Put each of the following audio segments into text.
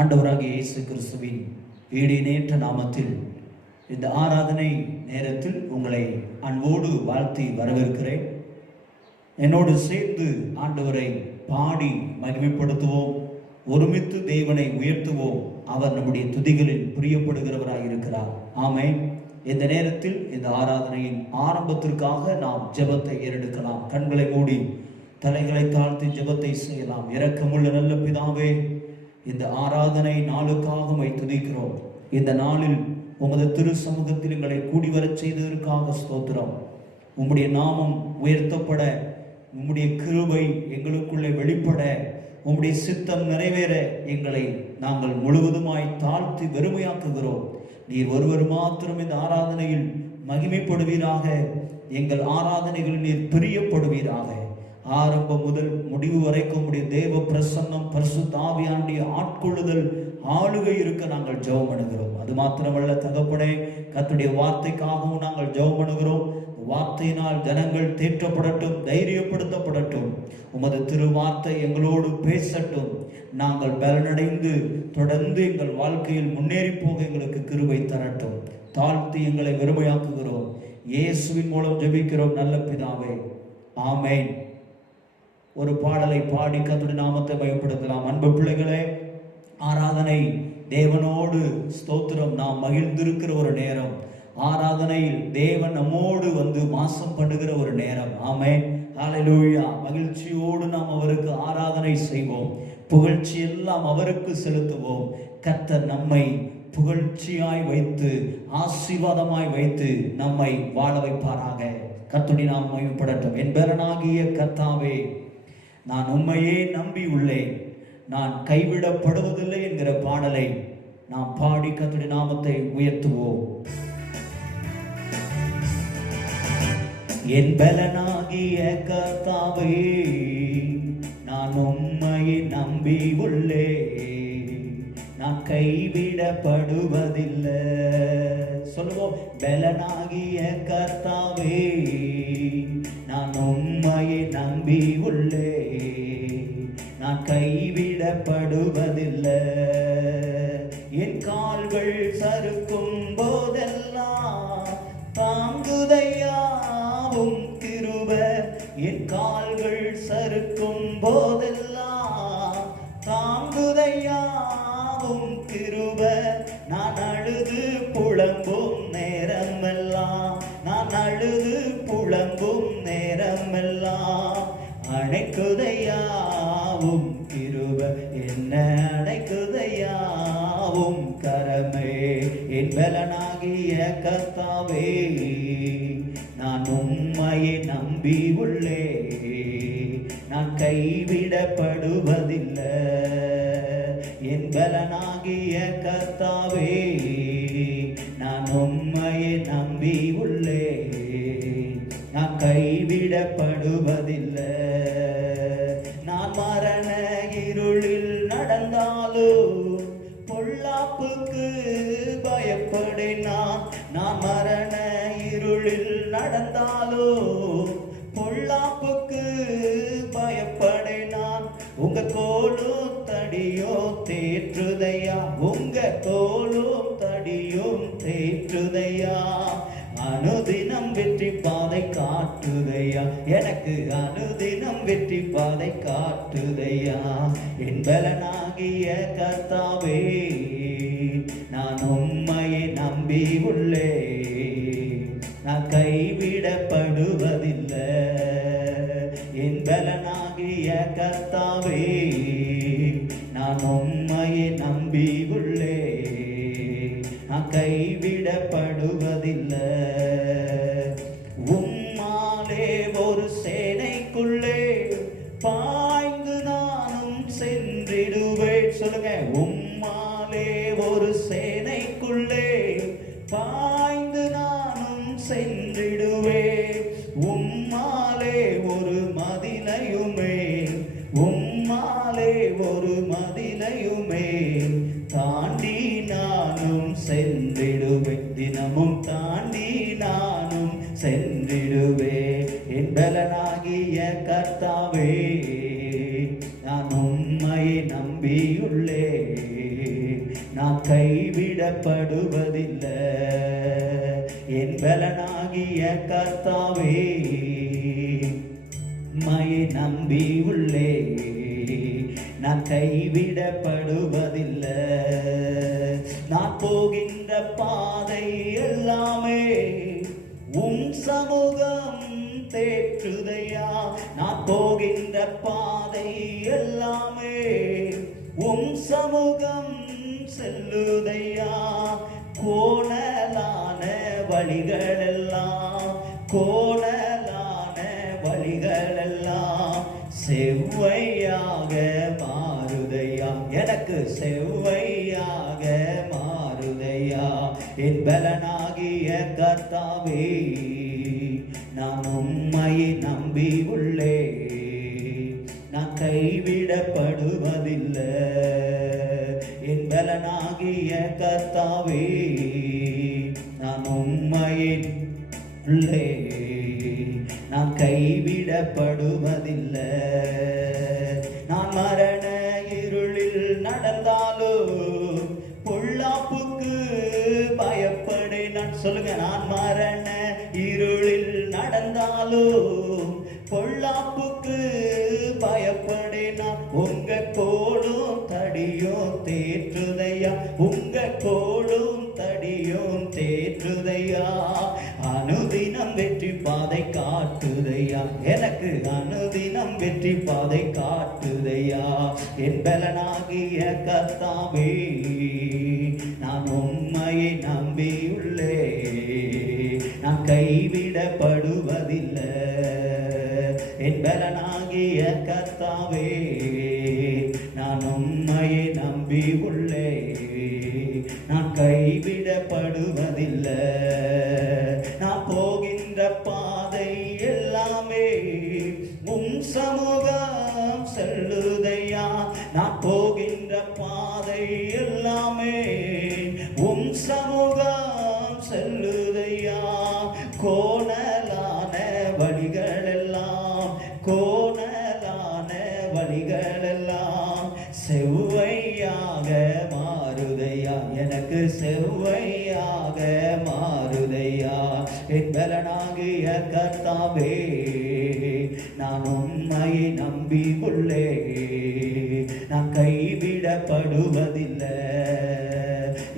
ஆண்டவராகிய இயேசு கிறிஸ்துவின் ஈடிணையற்ற நாமத்தில் இந்த ஆராதனை நேரத்தில் உங்களை அன்போடு வாழ்த்தி வரவேற்கிறேன். என்னோடு சேர்ந்து ஆண்டவரை பாடி மகிமைப்படுத்துவோம், ஒருமித்து தேவனை உயர்த்துவோம். அவர் நம்முடைய துதிகளில் பிரியப்படுகிறவராய் இருக்கிறார். ஆமென். இந்த நேரத்தில் இந்த ஆராதனையின் ஆரம்பத்திற்காக நாம் ஜெபத்தை ஏறெடுக்கலாம். கண்களை மூடி தலைகளை தாழ்த்தி ஜெபத்தை செய்யலாம். இரக்கமுள்ள நல்ல பிதாவே, இந்த ஆராதனை நாளுக்காக உம்மை துதிக்கிறோம். இந்த நாளில் உமது திரு சமூகத்தில் எங்களை கூடி வரச் செய்ததற்காக ஸ்தோத்திரம். உம்முடைய நாமம் உயர்த்தப்பட, உம்முடைய கிருபை எங்களுக்குள்ளே வெளிப்பட, உம்முடைய சித்தம் நிறைவேற எங்களை நாங்கள் முழுவதுமாய் தாழ்த்தி வெறுமையாக்குகிறோம். நீர் ஒருவர் மாத்திரம் இந்த ஆராதனையில் மகிமைப்படுவீராக. எங்கள் ஆராதனைகள் நீர் பிரியப்படுவீராக. ஆரம்பம் முதல் முடிவு வரைக்கும் உடைய தேவ பிரசன்னம், பரிசுத்த ஆவியானுடைய ஆட்கொள்ளுதல், ஆளுகை இருக்க நாங்கள் ஜெபம் பண்ணுகிறோம். அது மாத்திரமல்ல தகப்பனே, கர்த்தருடைய வார்த்தைக்காகவும் நாங்கள் ஜெபம் பண்ணுகிறோம். வார்த்தையினால் ஜனங்கள் தேற்றப்படட்டும், தைரியப்படுத்தப்படட்டும். உமது திருவார்த்தை எங்களோடு பேசட்டும். நாங்கள் பலனடைந்து தொடர்ந்து எங்கள் வாழ்க்கையில் முன்னேறி போக எங்களுக்கு கிருபை தரட்டும். தாழ்த்தி எங்களை வெறுமையாக்குகிறோம். இயேசுவின் மூலம் ஜெபிக்கிறோம் நல்ல பிதாவே, ஆமென். ஒரு பாடலை பாடி கர்த்தருடைய நாமத்தை பயன்படுத்தலாம். அன்பு பிள்ளைகளே, ஆராதனை தேவனோடு ஸ்தோத்திரம் நாம் மகிழ்ந்திருக்கிற ஒரு நேரம். ஆராதனையில் தேவன் நம்மோடு வந்து வாசம் பண்ணுகிற ஒரு நேரம். ஆமென், ஹல்லேலூயா. மகிழ்ச்சியோடு நாம் அவருக்கு ஆராதனை செய்வோம். புகழ்ச்சி எல்லாம் அவருக்கு செலுத்துவோம். கர்த்தர் நம்மை புகழ்ச்சியாய் வைத்து, ஆசீர்வாதமாய் வைத்து நம்மை வாழ வைப்பாராக. கர்த்தருடைய நாமம் மகிமைப்படட்டும். என் பெலனாகிய கர்த்தாவே, நான் உம்மையே நம்பி உள்ளேன், நான் கைவிடப்படுவதில்லை என்கிற பாடலை நாம் பாடி கர்த்தருடைய நாமத்தை உயர்த்துவோம். என் பலனாகிய கர்த்தாவே, நான் உம்மையே நம்பி உள்ளேன், நான் கைவிடப்படுவதில்லை. சொல்லுவோம். பலனாகிய கர்த்தாவே, நான் உம்மையே நம்பி உள்ளேன், நான் கைவிடப்படுவதில்லை. என் கால்கள் சறுக்கும் போதெல்லாம் தாங்குதையாவும் கிருபை. என் கால்கள் சறுக்கும் போதெல்லாம் தாங்குதையாவும் கிருபை. நான் அழுது புலம்பும் நேரமெல்லாம், நான் அழுது புலம்பும் நேரமெல்லாம் அணைக்குதையாவும் கிருபை. என்ன அணைக்குதையாவும் கரமே. என் பலனாகிய கர்த்தாவே, நான் உம்மையை நம்பி உள்ளேன், நான் கைவிடப்படுவதில்லை. என் பலனாகிய கர்த்தாவே, நான் உம்மையை நம்பி உள்ளேன், நான் கைவிடப்படுவதில்லை. நான் மரண இருளில் நடந்தாலும் பொல்லாப்புக்கு பயப்படேன். நான் மரண இருளில் நடந்தாலும் பொல்லாப்புக்கு பயப்படேன். நான் உங்க கோலும் தடியோ தேற்றுதையா, உங்க கோலும் தடியும் தேற்றுதையா. அனுதினம் வெற்றி பாதை காட்டுதையா, எனக்கு அனுதினம் வெற்றி பாதை காட்டுதையா. என் பலனாகிய கர்த்தாவே, நான் உம்மையை நம்பி உள்ளேன், நான் கைவிடப்படுவதில்லை. என் பலனாகிய கர்த்தாவே, நான் உம்மையை நம்பி உள்ளேன், நான் கைவிடப்படுவதில்லை. உம்மாலே ஒரு சேனைக்குள்ளே பாய்ந்து நானும் சென்றிடுவேன். சொல்லுங்க. உம்மாலே ஒரு சேனைக்குள்ளே பாய்ந்து நானும் சென்றிடுவேன். உம்மாலே ஒரு மதிலையுமே, உம்மாலே ஒரு மதிலையுமே தாண்டி நானும் சென்றிடுவேன். தினமும் தாண்டி நானும் சென்றிடுவேன். என் பலனாகிய கர்த்தாவே, நான் உம்மையை நம்பியுள்ளேன், கைவிடப்படுவதில்லை. என் பலனாகிய கர்த்தாவே உம்மையை நம்பி உள்ளே, நான் கைவிடப்படுவதில்லை. நான் போகின்ற பாதை எல்லாமே உம் சமூகம் தேற்றுதையா. நான் போகின்ற பாதை எல்லாமே உம் சமூகம் செல்லுதையா. கோணலான வழிகளெல்லாம், கோணலான வழிகளெல்லாம் செவ்வையாக மாறுதையா. எனக்கு செவ்வையாக மாறுதையா. என் பலனாகிய கர்த்தாவே நான் உம்மையை நம்பி உள்ளே, நான் கைவிடப்படுவதில்லை. என் பலனாகிய கர்த்தாவே நான் உம்மையை உள்ளே, நான் கைவிடப்படுவதில்லை. நான் மரண இருளில் நடந்தாலும் பொல்லாப்புக்கு பயப்படேன். நான் சொல்லுங்க, நான் மரண இருளில் நடந்தாலும் பொல்லாப்புக்கு பயப்படேன். உங்க கோடும் தடியும் தேற்றுதையா, உங்க கோடும் தடியும் தேற்றுதையா. அனுதினம் வெற்றி பாதை காட்டுதையா, எனக்கு அனுதினம் வெற்றி பாதை காட்டுதையா. என் பலனாகிய கர்த்தாவே நான் உம்மையை நம்பி உள்ளே, நான் கைவிடப்படுவதில்லை. என் பலனாகிய கர்த்தாவே நான் உம்மையை நம்பி உள்ளே, நான் கைவிடப்படுவதில்லை. நான் போகின்ற பாதை எல்லாமே உம் சமூகம் செல்லுதையா. நான் போகின்ற பாதை எல்லாமே உம் சமூகம் செல்லுதையா. கோணலான வழிகளெல்லாம், கோணலான வழிகளெல்லாம் செவ்வையாக மாறுதையா. எனக்கு செவ்வையாக மாறுதையா. என் பலனாகிய கர்த்தாவே நான் உம்மையை நம்பி உள்ளே, நான் கைவிடப்படுவதில்லை.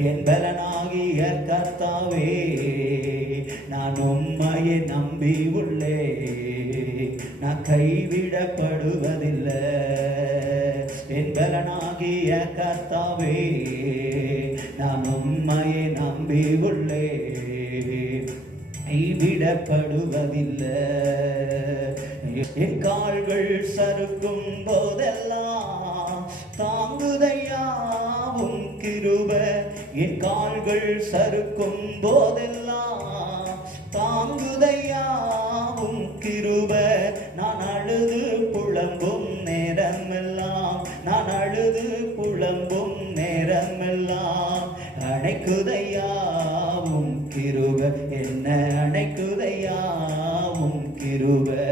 என் பலனாகிய கர்த்தாவே நான் உம்மையை நம்பி உள்ளே, நான் கைவிடப்படுவதில்லை. என் பலனாகிய கர்த்தாவே நான் உம்மையை நம்பி உள்ளே, கைவிடப்படுவதில்லை. என் கால்கள் சறுக்கும் போதெல்லாம் தாங்குதையா உம் கிருபை. என் கால்கள் சறுக்கும் போதெல்லாம் தாங்குதையா உம் கிருபை. நான் அழுது புலம்பும் நேரமெல்லாம், நான் அழுது புலம்பும் நேரமெல்லாம் அணைக்குதையா உம் கிருபை. என்ன அணைக்குதையா உம் கிருபை.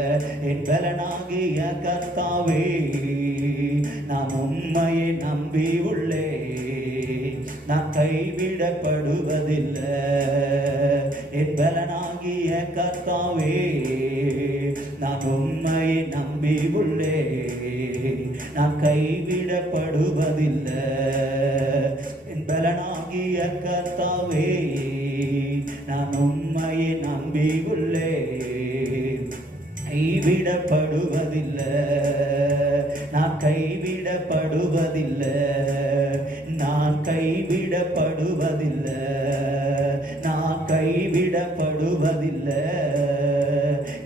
என் பலனாகிய கர்த்தாவே நான் உம்மையை நம்பி உள்ளே, நான் கைவிடப்படுவதில்லை. என் பலனாகிய கர்த்தாவே நான் உம்மையை நம்பி உள்ளே, நான் கைவிடப்படுவதில்லை. என் பலனாகிய கர்த்தாவே நான் உம்மையை நம்பி உள்ளே, கைவிடப்படுவதில்லை. நான் கைவிடப்படுவதில்லை. நான் கைவிடப்படுவதில்லை. நான் கைவிடப்படுவதில்லை.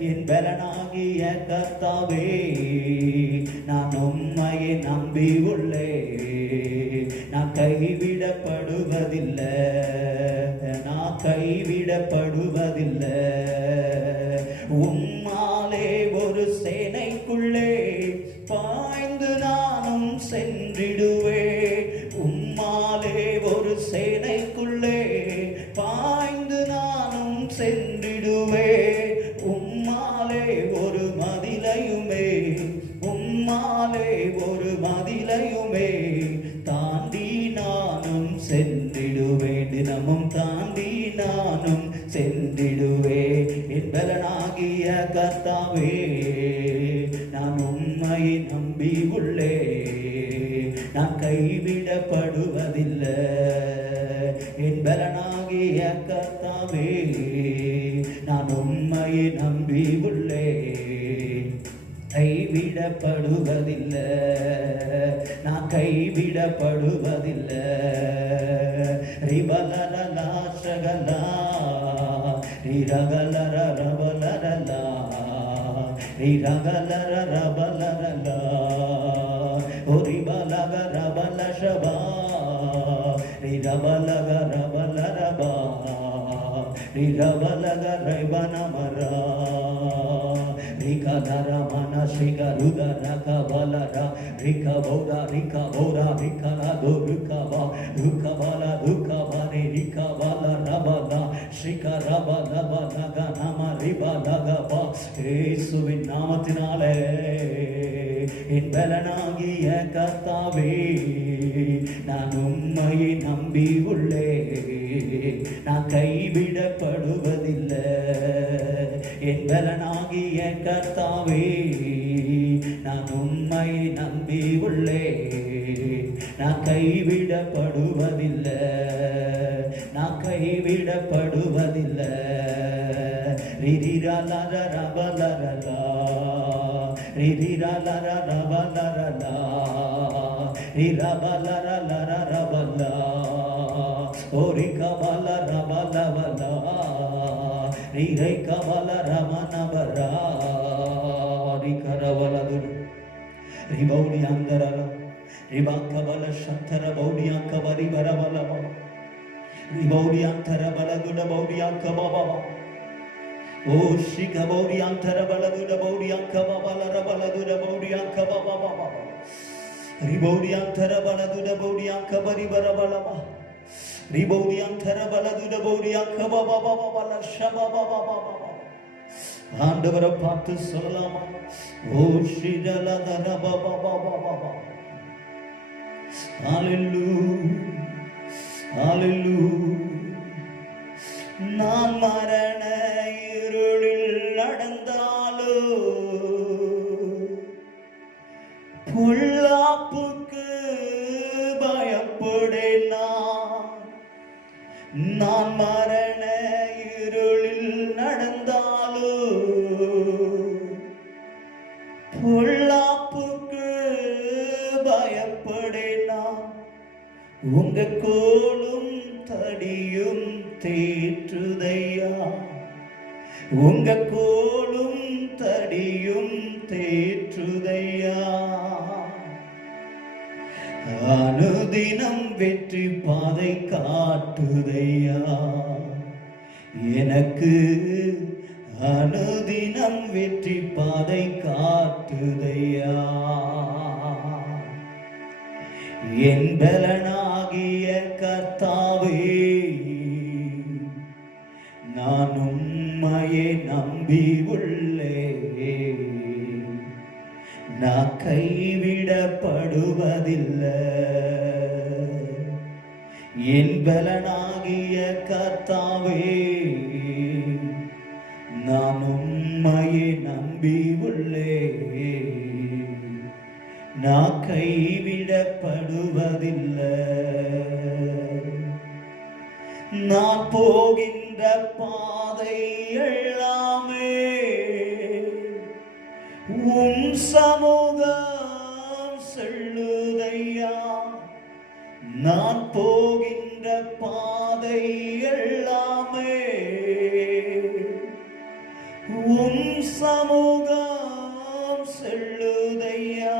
என் பலனாகிய கர்த்தாவே நான் உம்மையை நம்பி உள்ளே, நான் கைவிடப்படுவதில்லை. நான் கைவிடப்படுவதில்லை. உம்மாலே ஒரு சேனைக்குள்ளே பாய்ந்து நானும் சென்றிடுவே. உம்மாலே ஒரு சேனைக்குள்ளே பாய்ந்து நானும் சென்றிடுவே. உம்மாலே ஒரு மதிலையுமே, உம்மாலே ஒரு மதிலையுமே தாண்டி நானும் சென்று பலனாகிய கர்த்தாவே, நான் உம்மையை நம்பி உள்ளே, நான் கைவிடப்படுவதில்லை. என் பலனாகிய கர்த்தாவே, நான் உம்மையை நம்பி உள்ளே, கைவிடப்படுவதில்லை, நான் கைவிடப்படுவதில்லை. ரிபலலலா சகலா ரிரகலர ரபலரலா ரிரகலர ரபலரலா ஒரிபலக ரபலஷபா ரிரபலக ரபலரபா ரிரபலக ரைபனமரா ரிகதர மனசிக ருதர கபலர ரிகபௌர ரிகபௌர ரிகலது ரிகபா ருகபல ருகபரி ரிகபல ரபல ஸ்ரீகரபலபலக நம ரிபலகபா. இயேசுவின் நாமத்தினாலே என் பலனாகிய கர்த்தாவே, நான் உம்மையை நம்பி உள்ளே, நான் கைவிடப்படுவதில்லை. என் பலனாகிய கர்த்தாவே, நான் உம்மையை நம்பி உள்ளே, நான் கைவிடப்படுவதில்லை, நான் கைவிடப்படுவதில்லை. ரிரிரலர ரபலரலா ரிரிரலர ரபலரலா ரிரபலரலர ரபலா ஓரிகபல ரபலவலா ரிரைகபல ரமணபரா ரிகரவலது ரிபௌடி அந்தரல ரிபாக்கபல சந்தர பௌடியாக்கபரி வரவலவ ரிபௌடி அந்தர பலதுட பௌடியாக்கபபா ஓ ஷிகபௌடி அந்தர பலதுட பௌடியாக்கபபலர பலதுட பௌடியாக்கபபபா ரிபௌடி அந்தர பலதுட பௌடியாக்கபரி வரவலவ ரிபௌடி அந்தர பலதுட பௌடியாக்கபபபபல ஷபபபபா. ஆண்டவரை பார்த்து சொல்லலாமா? ஓ ஷிஜலதர பபபபபா. ஹalleluya ஹalleluya. நான் மரண இருளில் நடந்தாலோ, பொல்லாப்புக்கு பயப்படேன். நான் மரண இருளில் நடந்தாலோ, பொல்லாப்புக்கு பயப்படேன். உங்க கோலும் தடியும் தேற்றுதையா, உங்க கோலும் தடியும் தேற்றுதையா. அனுதினம் வெற்றி பாதை காட்டுதையா, எனக்கு அனுதினம் வெற்றி பாதை காட்டுதையா. என் பலனாகிய கர்த்தாவே, நான் உம்மையை நம்பி உள்ளே, நான் கைவிடப்படுவதில்லை. என் பலனாகிய கர்த்தாவே, நான் உம்மையை நம்பி உள்ளே, நான் கைவிடப்படுவதில்லை. நான் போகின்ற பாதை எல்லாமே உம் சமூகம் செல்லுதையா. நான் போகின்ற பாதை எல்லாமே உம் சமூகம் செல்லுதையா.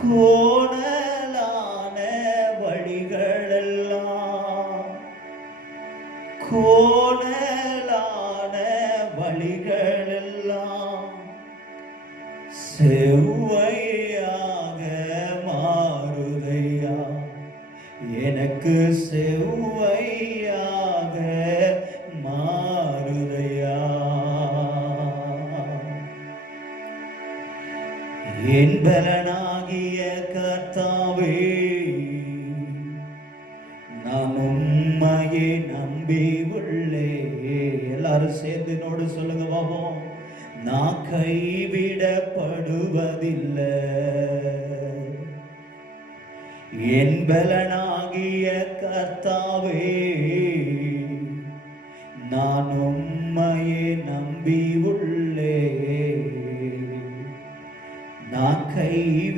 கோணலான வழிகளெல்லாம், கோணலான வழிகளெல்லாம் செவ்வையாக மாறுதையா. எனக்கு செவ்வையாக மாறுதையா. என் பலனாகிய கர்த்தாவே, நான் உம்மையை நம்பி உள்ளே. எல்லாரும் எல்லாரும் சேர்ந்து என்னோடு சொல்லுங்க பாப்போம். நான் கைவிடப்படுவதில்லை, என் பலனாகிய கர்த்தாவே நான் உம்மையே நம்பி உள்ளே, நான் கைவிடப்படுவதில்லை.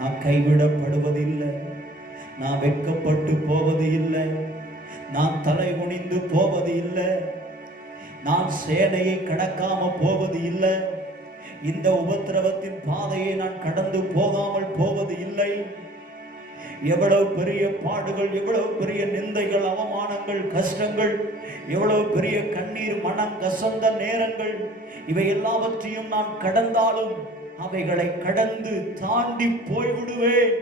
நான் கைவிடப்படுவதில்லை, நான் வெட்கப்பட்டு போவது இல்லை, நான் தலை குனிந்து போவது இல்லை, நான் சேனையை கடக்காம போவது இல்லை, இந்த உபத்திரவத்தின் பாதையை நான் கடந்து போகாமல் போவது இல்லை. எவ்வளவு பெரிய பாடுகள், எவ்வளவு பெரிய நிந்தைகள், அவமானங்கள், கஷ்டங்கள், எவ்வளவு பெரிய கண்ணீர், மனம் கசந்த நேரங்கள், இவை எல்லாவற்றையும் நான் கடந்தாலும் அவைகளை கடந்து தாண்டி போய்விடுவேன்.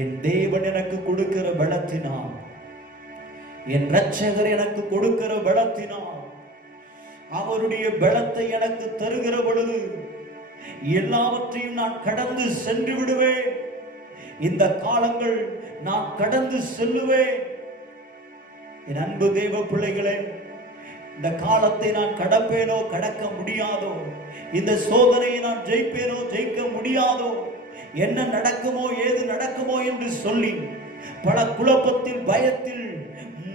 என் தேவன் எனக்கு கொடுக்கிற பலத்தினால், என் இரட்சகர் எனக்கு கொடுக்கிற பலத்தினால், அவருடைய பலத்தை எனக்கு தருகிற பொழுது எல்லாவற்றையும் நான் கடந்து சென்று விடுவேன். இந்த காலங்கள் நான் கடந்து செல்லுவேன். என் அன்பு தேவ பிள்ளைகளே, இந்த காலத்தை நான் கடப்பேனோ கடக்க முடியாதோ, இந்த சோதனையை நான் ஜெயிப்பேனோ ஜெயிக்க முடியாதோ, என்ன நடக்குமோ ஏது நடக்குமோ என்று சொல்லி பல குழப்பத்தில் பயத்தில்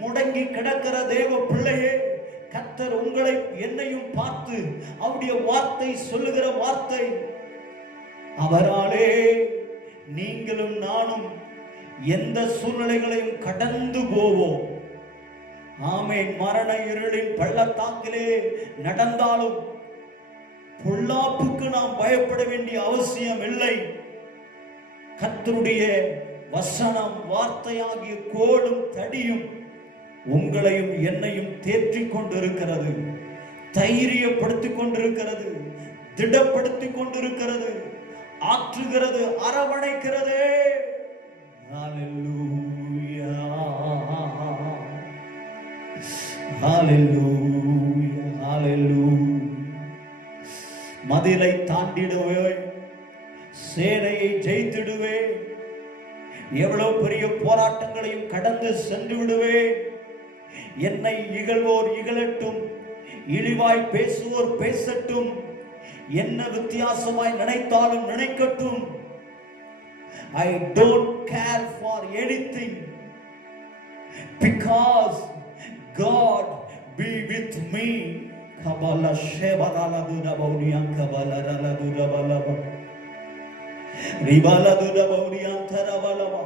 முடங்கி கிடக்கிற தேவ பிள்ளையே, கர்த்தர் உங்களை என்னையும் பார்த்து அவருடைய வார்த்தை சொல்லுகிற வார்த்தை, அவராலே நீங்களும் நானும் எந்த சூழ்நிலைகளையும் கடந்து போவோம். ஆமென். மரண இருளின் பள்ளத்தாக்கிலே நடந்தாலும் பொல்லாப்புக்கு நாம் பயப்பட வேண்டிய அவசியம் இல்லை. கர்த்தருடைய வசனம், வார்த்தையாகிய கோலும் தடியும் உங்களையும் என்னையும் தேற்றிக் கொண்டிருக்கிறது, தைரியப்படுத்திக் கொண்டிருக்கிறது, திடப்படுத்திக் கொண்டிருக்கிறது, ஆற்றுகிறது, அரவணைக்கிறது. ஹalleluya, ஹalleluya, ஹalleluya. மதிலை தாண்டிடுவே, சேனையை ஜெயித்திடுவே, எவ்வளவு பெரிய போராட்டங்களையும் கடந்து சென்று விடுவே. என்னை இகழ்வோர் இகழட்டும், இழிவாய் பேசுவோர் பேசட்டும், என்ன வித்தியாசமாய் நினைத்தாலும் நினைக்கட்டும். I don't care for anything because God be with me. Kabala shebarala duda baudiyan kabala rala duda balaba ribala duda baudiyan tarabalaba,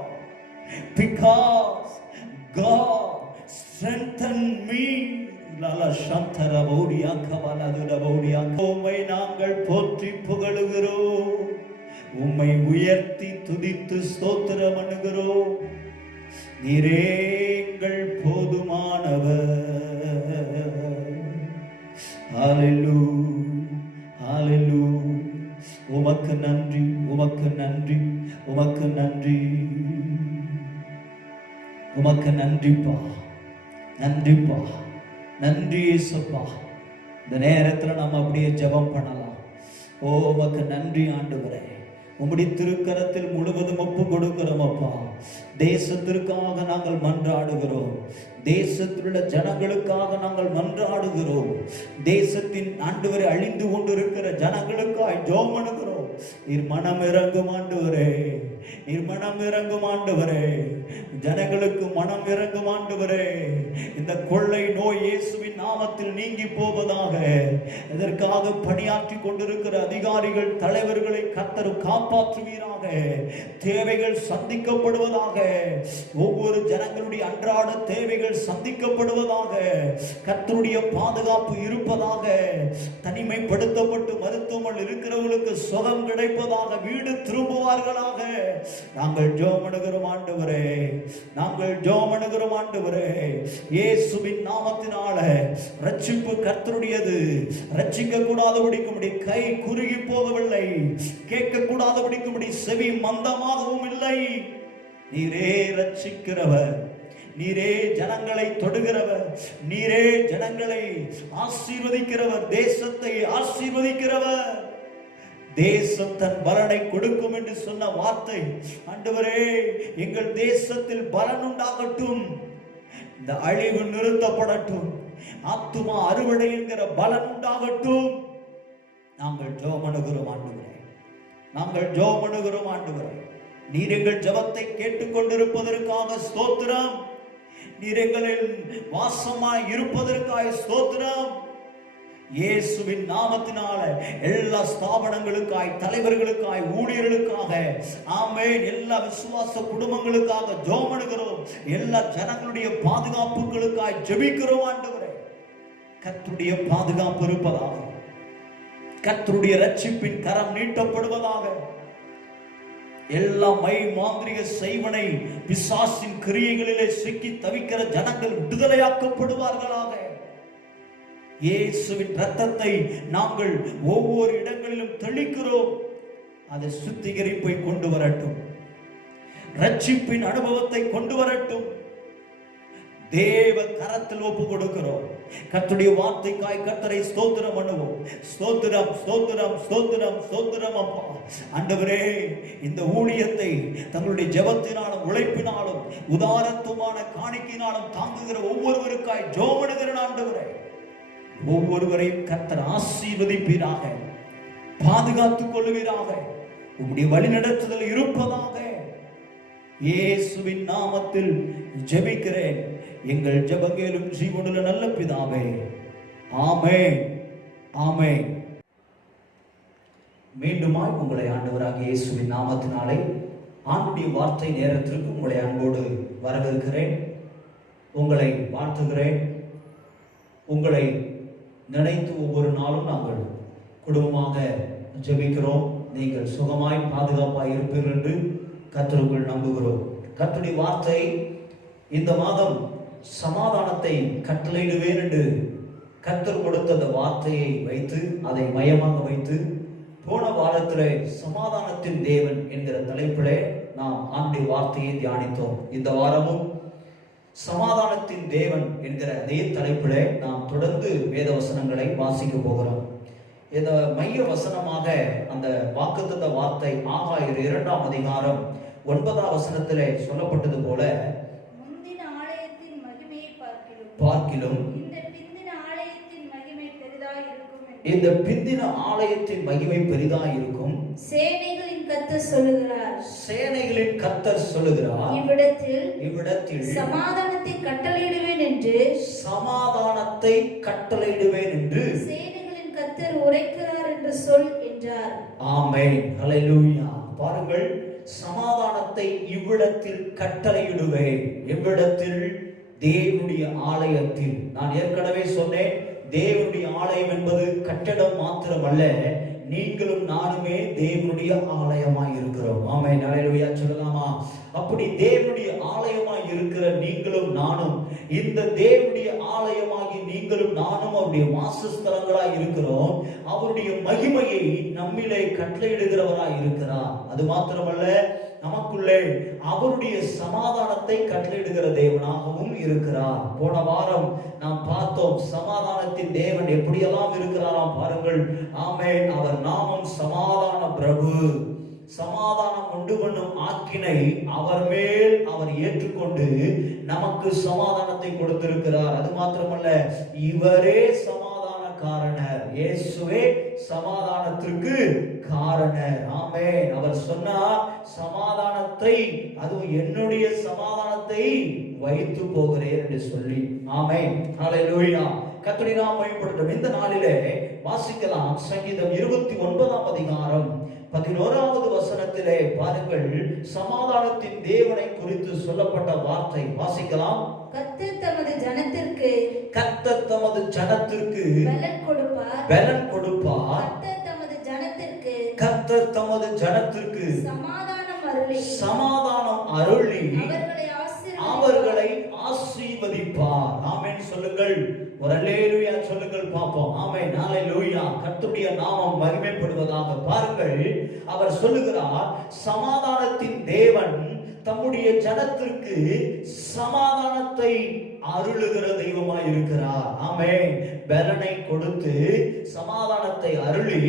because God strengthened me. lala shantara baudiyan kabala duda baudiyan. உம்மை நாங்கள் போற்றி புகழுகிறோம், உம்மை உயர்த்தி துதித்து ஸ்தோத்திரம் பண்ணுகிறோம். நீரே எங்கள் போதுமானவர். ஹalleluya, ஹalleluya. உமக்கு நன்றி, உமக்கு நன்றி, உமக்கு நன்றி, உமக்கு நன்றிப்பா, நன்றிப்பா, நன்றி இயேசுப்பா. இந்த நேரத்தில் நம்ம அப்படியே ஜெபம் பண்ணலாம். ஓ உமக்கு நன்றி ஆண்டவரே, உம்முடைய திருக்கரத்தில் முழுவதும் ஒப்பு கொடுக்கிறோம் அப்பா. தேசத்திற்காக நாங்கள் மன்றாடுகிறோம், தேசத்தில் உள்ள ஜனங்களுக்காக நாங்கள் மன்றாடுகிறோம், தேசத்தின் ஆண்டவரை அழிந்து கொண்டிருக்கிற ஜனங்களுக்காக ஜெபம் பண்ணுகிறோம். நீர் மனம் இறங்கும் ஆண்டவரே, நீர் மனம் இறங்கும் ஆண்டவரே, ஜனங்களுக்கு மனம் இறங்கும் ஆண்டவரே. இந்த கொள்ளை நோய் இயேசுவின் நாமத்தில் நீங்கி போவதாக. இதற்காக பணியாற்றி கொண்டிருக்கிற அதிகாரிகள், தலைவர்களை கர்த்தர் காப்பாற்றுவீராக. தேவைகள் சந்திக்கப்படுவதாக, ஒவ்வொரு ஜனங்களுடைய அன்றாட தேவைகள் சந்திக்கப்படுவதாக. கர்த்தருடைய பாதுகாப்பு இருப்பதாக. தனிமைப்படுத்தப்பட்டு மருத்துவமனை இருக்கிறவர்களுக்கு சுகம் கிடைப்பதாக, வீடு திரும்புவார்களாக. நாங்கள் ஜெபம் பண்ணுகிறோம் ஆண்டவரே, நாங்கள் ஜெபம் பண்ணுகிறோம் ஆண்டவரே. இயேசுவின் நாமத்தினால ரட்சிப்பு கர்த்தருடையது. ரட்சிக்க கூடாதபடிக்கும்படி கை குறுகி போகவில்லை, கேட்க கூடாதபடிக்கும்படி செவி மந்தமாகவும் இல்லை. நீரே ரட்சிக்கிறவர், நீரே ஜனங்களை தொடுகிறவர், நீரே ஜனங்களை ஆசீர்வதிக்கிறவர், தேசத்தை ஆசீர்வதிக்கிறவர். தேசம் தன் பலனை கொடுக்கும் என்று சொன்ன வார்த்தை, ஆண்டவரே எங்கள் தேசத்தில் பலன் உண்டாகட்டும், இந்த அழிவு நிறுத்தப்படட்டும், ஆத்துமா அறுவடை என்கிற பலன் உண்டாகட்டும். நாங்கள் ஜெபம் பண்ணுகிறோம் ஆண்டவரே, நாங்கள் ஜெபம் பண்ணுகிறோம் ஆண்டவரே. நீர் எங்கள் ஜெபத்தை கேட்டுக்கொண்டிருப்பதற்காக ஸ்தோத்திரம். நீர் எங்களில் வாசமாய் இருப்பதற்காக ஸ்தோத்திரம். இயேசுவின் நாமத்தினால எல்லா ஸ்தாபனங்களுக்காய், தலைவர்களுக்காய், ஊழியர்களுக்காக, ஆமென், எல்லா விசுவாச குடும்பங்களுக்காக ஜெபம் பண்ணுகிறோம். எல்லா ஜனங்களுடைய பாதுகாப்புகளுக்காய் ஜெபிக்கிறோம் ஆண்டவரே. கர்த்தருடைய பாதுகாப்பு இருப்பதாக, கர்த்தருடைய ரட்சிப்பின் கரம் நீட்டப்படுவதாக. எல்லா மாந்திரிக செய்வனை பிசாசின் கிரியைகளிலே சிக்கி தவிக்கிற ஜனங்கள் விடுதலையாக்கப்படுவார்களாக. இயேசுவின் இரத்தத்தை நாங்கள் ஒவ்வொரு இடங்களிலும் தெளிக்கிறோம். அதை சுத்திகரிப்பை கொண்டு வரட்டும், ரட்சிப்பின் அனுபவத்தை கொண்டு வரட்டும். தேவ கரத்தில் ஒப்பு கொடுக்கிறோம். கர்த்தருடைய வார்த்தைக்காய் கர்த்தரை ஸ்தோத்திரம் பண்ணுவோம். ஸ்தோத்திரம், ஸ்தோத்திரம், ஸ்தோத்திரம், ஸ்தோத்திரம் அப்பா. ஆண்டவரே, இந்த ஊழியத்தை தங்களுடைய ஜெபத்தினாலும் உழைப்பினாலும் உதாரத்துவமான காணிக்கையினாலும் தாங்குகிற ஒவ்வொருவருக்காய் ஜெபம் பண்ணுகிறேன் ஆண்டவரே. ஒவ்வொருவரையும் கர்த்தர் ஆசீர்வதிப்பீராக, பாதுகாத்துக் கொள்ளுவீராக, உம்முடைய வழிநடத்துதல் இருப்பதாக. இயேசுவின் நாமத்தில் ஜெபிக்கிறேன் எங்கள் ஜெபங்களும் ஜீவனுள்ள நல்ல பிதாவே, ஆமென், ஆமென். மீண்டுமாய் உங்களை ஆண்டவராகிய இயேசுவின் நாமத்தினாலே ஆண்டுடைய வார்த்தை நேரத்திற்கு உங்களை அன்போடு வரவேற்கிறேன். உங்களை வாழ்த்துகிறேன். உங்களை நினைத்து ஒவ்வொரு நாளும் நாங்கள் குடும்பமாக ஜெபிக்கிறோம். நீங்கள் சுகமாய் பாதுகாப்பாய் இருப்பீர்கள் என்று கர்த்தருக்குள் நம்புகிறோம். கர்த்தருடைய வார்த்தை இந்த மாதம் சமாதானத்தை கட்டளையிடுவேன் என்று கர்த்தர் கொடுத்த அந்த வார்த்தையை வைத்து, அதை மையமாக வைத்து, போன வாரத்திலே சமாதானத்தின் தேவன் என்கிற தலைப்பிலே நாம் ஆண்டுடைய வார்த்தையை தியானித்தோம். இந்த வாரமும் சமாதானத்தின் தேவன் என்கிற அதே தலைப்பிலே நாம் தொடர்ந்து வேத வசனங்களை வாசிக்க போகிறோம். இந்த மைய வசனமாக அந்த வாக்குத்தத்த வார்த்தை ஆகாயர் 2ஆம் அதிகாரம் 9ஆம் வசனத்திலே சொல்லப்பட்டது போல, முந்தின ஆலயத்தின் மகிமையை பார்க்கிலும் இந்த பிந்தின ஆலயத்தின் மகிமை பெரிதாய் இருக்கும். சேனைகளின் கர்த்தர் சொல்லுகிறார், சேனைகளின் கர்த்தர் சொல்லுகிறார், இவ்விடத்தில் சமாதானத்தை கட்டளையிடுவேன் என்று, சமாதானத்தை கட்டளையிடுவேன் என்று சேனைகளின் கர்த்தர் உரைக்கிறார் என்று சொல் என்றார். ஆமென், ஹல்லேலூயா. பாருங்கள், சமாதானத்தை இவ்விடத்தில் கட்டளையிடுவேன். இவ்விடத்தில் தேவனுடைய ஆலயத்தில். நான் ஏற்கனவே சொன்னேன், தேவனுடைய ஆலயம் என்பது கட்டடம் மாத்திரமல்ல, நீங்களும் நானுமே தேவனுடைய ஆலயமாய் இருக்கிறோம். ஆமென், ஹல்லேலூயா சொல்லலாமா? அப்படி தேவனுடைய ஆலயமாய் இருக்கிற நீங்களும் நானும், இந்த தேவனுடைய ஆலயமாகி நீங்களும் நானும் அவருடைய வாசஸ்தலங்களாய் இருக்கிறோம். அவருடைய மகிமையை நம்மிலே கட்டளையிடுகிறவராய் இருக்கிறார். அது மாத்திரமல்ல, நமக்குள்ளே அவருடைய சமாதானத்தை கட்டளையிடுகிற தேவனாகவும் இருக்கிறார். போன வாரம் நாம் பார்த்தோம், சமாதானத்தின் தேவன் எப்படியெல்லாம் இருக்கிறாராம் பாருங்கள். ஆமென். அவர் நாமம் சமாதான பிரபு. சமாதானம் உண்டு பண்ணும் ஆக்கினை அவர் மேல் அவர் ஏற்றுக்கொண்டு நமக்கு சமாதானத்தை கொடுத்திருக்கிறார். அது மாத்திரமல்ல, இவரே சமாதான காரணர். இயேசுவே சமாதானத்திற்கு காரணர். ஆமென். அவர் சொன்னார், சமாதானத்தை, அதுவும் என்னுடைய சமாதானத்தை வைத்து போகிறேன் என்று சொல்லி. ஆமென், ஹல்லேலூயா. கர்த்தருடைய நாமம் மகிமைப்படட்டும். இந்த நாளிலே வாசிக்கலாம் சங்கீதம் 29ஆம் அதிகாரம் 11வது வசனத்திலே பாருங்கள், சமாதானத்தின் தேவனை குறித்து சொல்லப்பட்ட வார்த்தை வாசிக்கலாம். கர்த்தர் தமது ஜனத்திற்கு பலன் கொடுப்பார். கர்த்தர் தமது ஜனத்திற்கு சமாதானம் அருளி அவர்களை ஆசீர்வதிப்பார். ஆமென் சொல்லுங்கள். ஒரு அல்லேலூயா சொல்லுங்கள் பாப்போம். ஆமென், ஹல்லேலூயா. கர்த்தருடைய நாமம் மகிமைப்படுவதாக. பாருங்கள், அவர் சொல்லுகிறார், சமாதானத்தின் தேவன் தம்முடைய ஜனத்திற்கு சமாதானத்தை அருளுகிற தெய்வமாய் இருக்கிறார். ஆமென். பலனை கொடுத்து சமாதானத்தை அருளி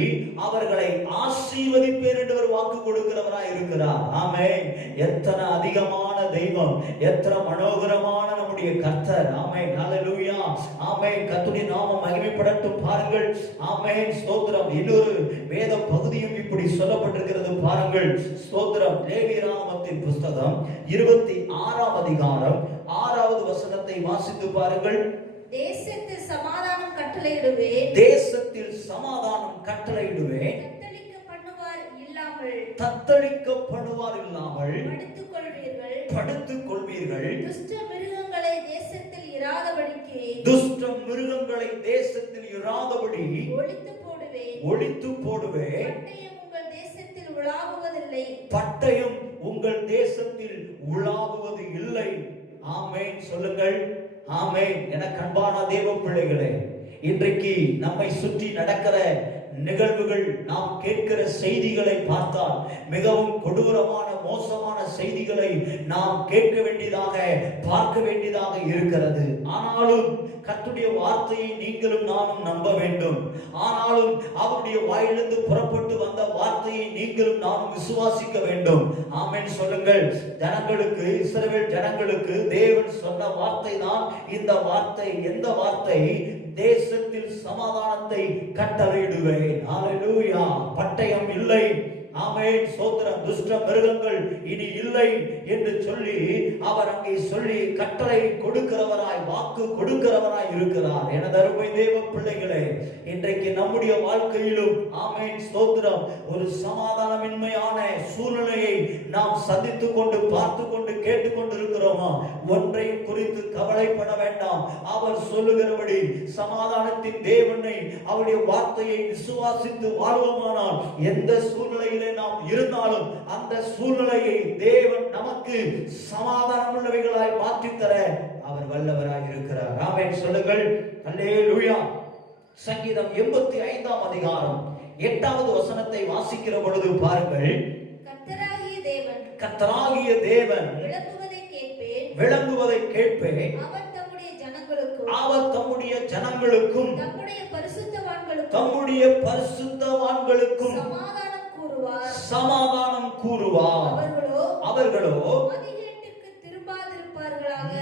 அவர்களை ஆசீர்வதிப்பேன் என்று ஒரு வாக்கு கொடுக்கிறவராய் இருக்கிறார். ஆமென். எத்தனை அதிகமான தெய்வம், எத்தனை மனோகரமான நம்முடைய கர்த்தர். ஆமென். ஹல்லேலூயா. ஆமென். கர்த்தருடைய நாமம் மகிமைப்படட்டும். பாருங்கள். ஆமென். ஸ்தோத்திரம். இன்னொரு வேத பகுதியும் இப்படி சொல்லப்பட்டிருக்கிறது. பாருங்கள். ஸ்தோத்திரம். லேவியராகமத்தின் புஸ்தகம் 26ஆம் அதிகாரம் 6வது வசனத்தை வாசித்து பாருங்கள். தேசத்தில் சமாதானம் கட்டளையிடுவேன், தேசத்தில் சமாதானம் கட்டளையிடுவேன், தத்தளிக்கப்படுவார் இல்லாமல் படுத்துக் கொள்வீர்கள், துஷ்ட மிருகங்களை தேசத்தில் இராதபடி ஒழித்து போடுவேன், பட்டயம் உங்கள் தேசத்தில் உலாவுவது இல்லை. ஆமென். சொல்லுங்கள். ஆமென். எனக்கு அன்பான தேவ பிள்ளைகளே, இன்றைக்கு நம்மை சுற்றி நடக்கிற நிகழ்வுகள், நாம் கேட்கிற செய்திகளை பார்த்தால் மிகவும் கொடூரமான மோசமான செய்திகளை நாம் கேட்க வேண்டியதாக, பார்க்க வேண்டியதாக இருக்கிறது. ஆனாலும் கர்த்தருடைய வார்த்தையை நீங்களும் நானும் நம்ப வேண்டும். ஆனாலும் அவருடைய வாயிலிருந்து புறப்பட்டு வந்த வார்த்தையை நீங்களும் நானும் விசுவாசிக்க வேண்டும். ஆமென். சொல்லுங்கள். ஜனங்களுக்கு, இஸ்ரவேல் ஜனங்களுக்கு தேவன் சொன்ன வார்த்தை தான் இந்த வார்த்தை. எந்த வார்த்தை? தேசத்தில் சமாதானத்தை கட்டளையிடுவேன். ஹல்லேலூயா. பட்டயம் இல்லை. ஆமென். ஸ்தோத்திரம். துஷ்ட மிருகங்கள் இனி இல்லை என்று சொல்லி அவர் அங்கே சொல்லி கட்டளை கொடுக்கிறவராய், வாக்கு கொடுக்கிறவராய் இருக்கிறார். எனது அருமை தேவ பிள்ளைகளே, இன்றைக்கு நம்முடைய வாழ்க்கையிலும் ஆமென் ஸ்தோத்திரம் ஒரு சமாதானமின்மையான சூழ்நிலையை நாம் சந்தித்துக் கொண்டு, பார்த்து கொண்டு, கேட்டுக்கொண்டு இருக்கிறோமா? ஒன்றையும் குறித்து கவலைப்பட வேண்டாம். அவர் சொல்லுகிறபடி சமாதானத்தின் தேவனை, அவருடைய வார்த்தையை விசுவாசித்து வாழ்வோமானால் எந்த சூழ்நிலையிலே நாம் இருந்தாலும் அந்த சூழ்நிலையை தேவன் நமக்கு சமாதானம் உள்ளவைகளாய் மாற்றித் தர அவர் வல்லவராய் இருக்கிறார். ஆமென். சொல்லுங்கள். அல்லேலூயா. சங்கீதம் 85ஆம் அதிகாரம் 8வது வசனத்தை வாசிக்கிற பொழுது பாருங்கள். கர்த்தராகிய தேவன் விளங்குவதை கேட்பேன், அவர் தம்முடைய ஜனங்களுக்கும் தம்முடைய பரிசுத்தவான்களுக்கும் சமாதானம் கூறுவார். அவர்களோ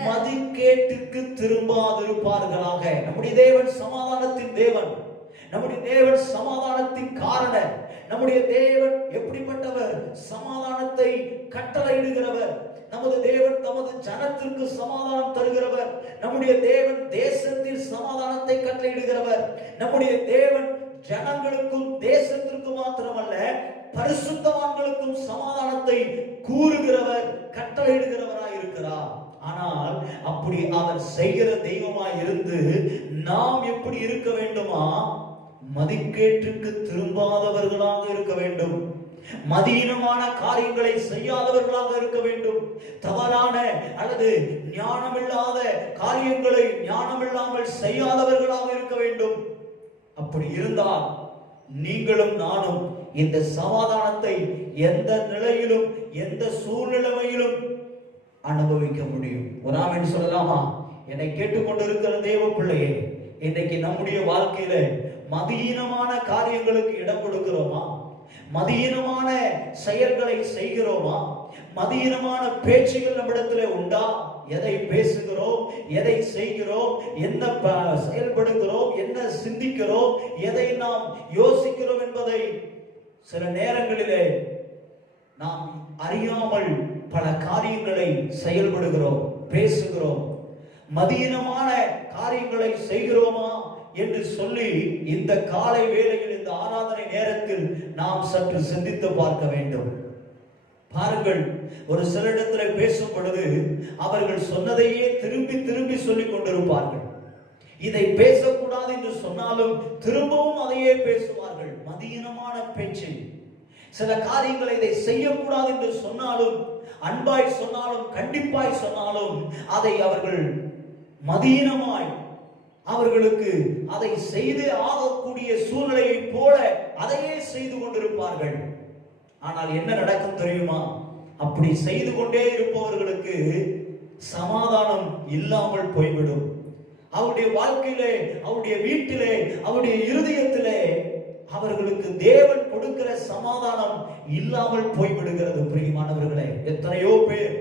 மதிகேட்டுக்கு திரும்பாதிருப்பார்களாக. நம்முடைய தேவன் சமாதானத்தின் தேவன். நம்முடைய தேவன் சமாதானத்தின் காரணர். நம்முடைய தேவன் எப்படிப்பட்டவர்? சமாதானத்தை கட்டளையிடுகிறவர். நமது தேவன் தமது ஜனத்திற்கு சமாதானம் தருகிறவர். நம்முடைய தேவன் தேசத்தில் சமாதானத்தை கட்டளையிடுகிறவர். நம்முடைய தேவன் ஜனங்களுக்கும் தேசத்திற்கும் மாத்திரமல்ல, பரிசுத்தவான்களுக்கும் சமாதானத்தை கூறுகிறவர், கட்டளையிடுகிறவராய் இருக்கிறார். ஆனால் அப்படி அவர் செய்கிற தெய்வமாய் இருந்து நாம் எப்படி இருக்க வேண்டுமா? மதிக்கேட்டுக்கு திரும்பாதவர்களாக இருக்க வேண்டும். மதீனமான காரியங்களை செய்யாதவர்களாக இருக்க வேண்டும். தவறான அல்லது ஞானமில்லாத காரியங்களை ஞானமில்லாமல் செய்யாதவர்களாக இருக்க வேண்டும். அப்படி இருந்தால் நீங்களும் நானும் இந்த சமாதானத்தை எந்த நிலையிலும், எந்த சூழ்நிலையிலும் அனுபவிக்க முடியும். ஒரு ஆமென் சொல்லலாமா? என்னை கேட்டுக்கொண்டிருக்கிற தேவ பிள்ளையே, இன்றைக்கு நம்முடைய வாழ்க்கையில மதீனமான காரியங்களுக்கு இடம் கொடுக்கிறோமா? மதீனமான செயல்களை செய்கிறோமா? மதீனமான பேச்சுகள் நம்மிடத்திலே உண்டா? எதை பேசுகிறோம், எதை செய்கிறோம், என்ன செயல்படுகிறோம், என்ன சிந்திக்கிறோம், எதை நாம் யோசிக்கிறோம் என்பதை சில நேரங்களிலே நாம் அறியாமல் பல காரியங்களை செயல்படுகிறோம், பேசுகிறோம். மதீனமான காரியங்களை செய்கிறோமா என்று சொல்லி இந்த காலை வேளையில், இந்த ஆராதனை நேரத்தில் நாம் சற்று சிந்தித்து பார்க்க வேண்டும். பாருங்கள், ஒரு சில இடத்துல பேசும் பொழுது அவர்கள் சொன்னதையே திரும்பி திரும்பி சொல்லிக் கொண்டிருப்பார்கள். இதை பேசக்கூடாது என்று சொன்னாலும் திரும்பவும் அதையே பேசுவார்கள். மதீனமான பேச்சு. சில காரியங்களை இதை செய்யக்கூடாது என்று சொன்னாலும், அன்பாய் சொன்னாலும், கண்டிப்பாய் சொன்னாலும் அதை அவர்கள் மதீனமாய், அவர்களுக்கு அதை செய்து ஆகக்கூடிய சூழ்நிலையை போல அதையே செய்து கொண்டிருப்பார்கள். ஆனால் என்ன நடக்கும் தெரியுமா? அப்படி செய்து கொண்டே இருப்பவர்களுக்கு சமாதானம் இல்லாமல் போய்விடும். அவருடைய வாழ்க்கையிலே, அவருடைய வீட்டிலே, அவருடைய இருதயத்திலே அவர்களுக்கு தேவன் கொடுக்கிற சமாதானம் இல்லாமல் போய்விடுகிறது. பிரியமானவர்களே, எத்தனையோ பேர்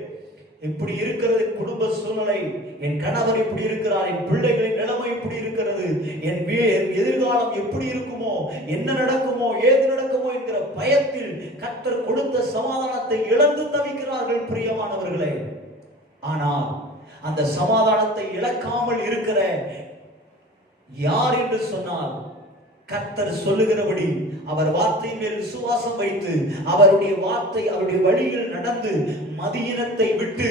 இப்படி இருக்கிறது. குடும்ப சூழ்நிலை, என் கணவர் இப்படி இருக்கிறார், என் பிள்ளைகளின் நிலைமை இப்படி இருக்கிறது, என் எதிர்காலம் எப்படி இருக்குமோ, என்ன நடக்குமோ, ஏது நடக்குமோ என்கிற பயத்தில் கர்த்தர் கொடுத்த சமாதானத்தை இழந்து தவிக்கிறார்கள். பிரியமானவர்களே, ஆனால் அந்த சமாதானத்தை இழக்காமல் இருக்கிற யார் என்று சொன்னால், கர்த்தர் சொல்லுகிறபடி அவர் வார்த்தை மேல் விசுவாசம் வைத்து அவருடைய வார்த்தை, அவருடைய வழியில் நடந்து மதியினத்தை விட்டு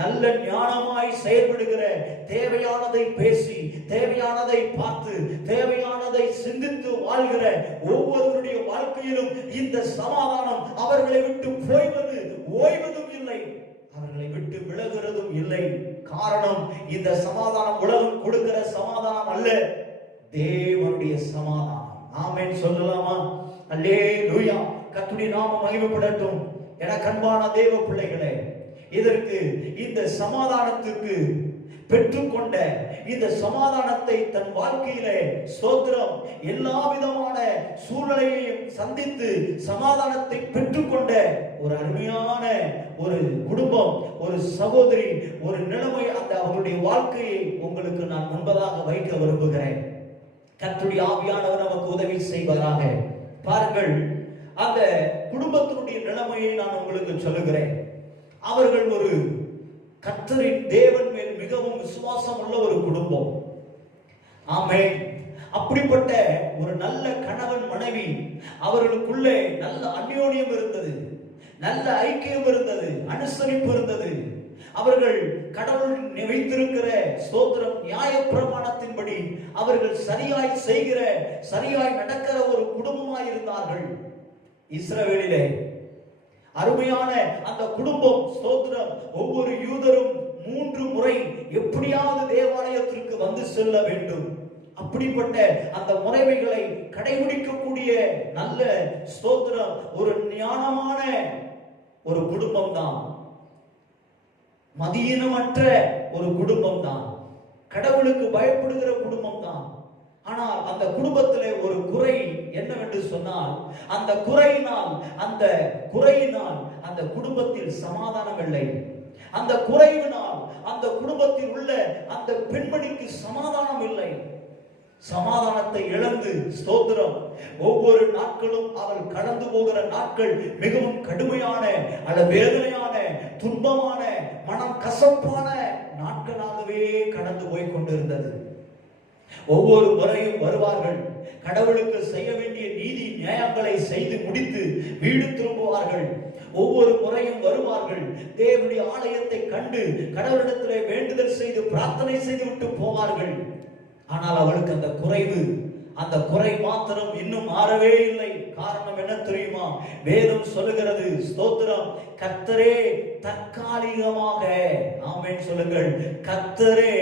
நல்ல ஞானமாய் செயல்படுகிற, தேவையானதை பேசி, தேவையானதை பார்த்து, தேவையானதை சிந்தித்து வாழ்கிற ஒவ்வொருவருடைய வாழ்க்கையிலும் இந்த சமாதானம் அவர்களை விட்டு போய்வது, ஓய்வதும் இல்லை, அவர்களை விட்டு விலகுறதும் இல்லை. காரணம், இந்த சமாதானம் உலகம் கொடுக்கிற சமாதானம் அல்ல, தேவனுடைய சமாதானம். ஆமென் சொல்லலாமா? அல்லேலூயா. கர்த்தருடைய நாமம் மகிமைப்படட்டும். எனக்கு அன்பான தேவ பிள்ளைகளே, இதற்கு, இந்த சமாதானத்திற்கு பெற்றுக்கொண்ட இந்த சமாதானத்தை தன் வாழ்க்கையிலே ஸ்தோத்திரம், எல்லா விதமான சூழ்நிலையையும் சந்தித்து சமாதானத்தை பெற்றுக்கொண்ட ஒரு அருமையான ஒரு குடும்பம், ஒரு சகோதரி, ஒரு நிலைமை, அந்த அவருடைய வாழ்க்கையை உங்களுக்கு நான் முன்பதாக வைக்க விரும்புகிறேன். கர்த்தருடைய ஆவியானவர் நமக்கு உதவி செய்வதாக. பாருங்கள், அந்த குடும்பத்தினுடைய நிலைமையை நான் உங்களுக்கு சொல்லுகிறேன். அவர்கள் ஒரு கர்த்தரின் தேவன் மேல் மிகவும் விசுவாசம் உள்ள ஒரு குடும்பம். ஆமென். அப்படிப்பட்ட ஒரு நல்ல கணவன் மனைவி, அவர்களுக்குள்ளே நல்ல அந்யோன்யம் இருந்தது, நல்ல ஐக்கியம் இருந்தது, அனுசரிப்பு இருந்தது. அவர்கள் கடவுள் வைத்திருக்கிற ஸ்தோத்திரம் நியாயப்பிரமாணத்தின்படி அவர்கள் சரியாய் செய்கிற, சரியாய் நடக்கிற ஒரு குடும்பமாய் இருந்தார்கள். இஸ்ரவேலிலே அருமையான அந்த குடும்பம் ஸ்தோத்திரம், ஒவ்வொரு யூதரும் 3 முறை எப்படியாவது தேவாலயத்திற்கு வந்து செல்ல வேண்டும். அப்படிப்பட்ட அந்த முறைமைகளை கடைபிடிக்கக்கூடிய நல்ல ஸ்தோத்திரம் ஒரு ஞானமான ஒரு குடும்பம் தான், மதியினமற்ற ஒரு குடும்பம் தான், கடவுளுக்கு பயப்படுகிற குடும்பம் தான். ஆனால் அந்த குடும்பத்திலே ஒரு குறை என்னவென்று சொன்னால், அந்த குறையினால் அந்த குடும்பத்தில் சமாதானம் இல்லை. அந்த குறைவினால் அந்த குடும்பத்தில் உள்ள அந்த பெண்மணிக்கு சமாதானம் இல்லை. சமாதானத்தை இழந்து ஸ்தோத்திரம், ஒவ்வொரு நாட்களும் அவள் கடந்து போகிற நாட்கள் மிகவும் கடுமையான, வேதனையான, துன்பமான, மனம் கசப்பான நாட்களாகவே கடந்து போய் கொண்டிருந்தது. ஒவ்வொரு முறையும் வருவார்கள், கடவுளுக்கு செய்ய வேண்டிய நீதி நியாயங்களை செய்து முடித்து வீடு திரும்புவார்கள். ஒவ்வொரு முறையும் வருவார்கள், தேவனுடைய ஆலயத்தை கண்டு கடவுளிடத்திலே வேண்டுதல் செய்து பிரார்த்தனை செய்து விட்டு போவார்கள். ஆனால் அவளுக்கு அந்த குறை மாத்திரம் இன்னும் மாறவே இல்லை. காரணம் என்ன தெரியுமா? வேதம் சொல்லுகிறது ஸ்தோத்திரம், கர்த்தரே தற்காலிகமாக, ஆமென் சொல்லுங்கள், கர்த்தரே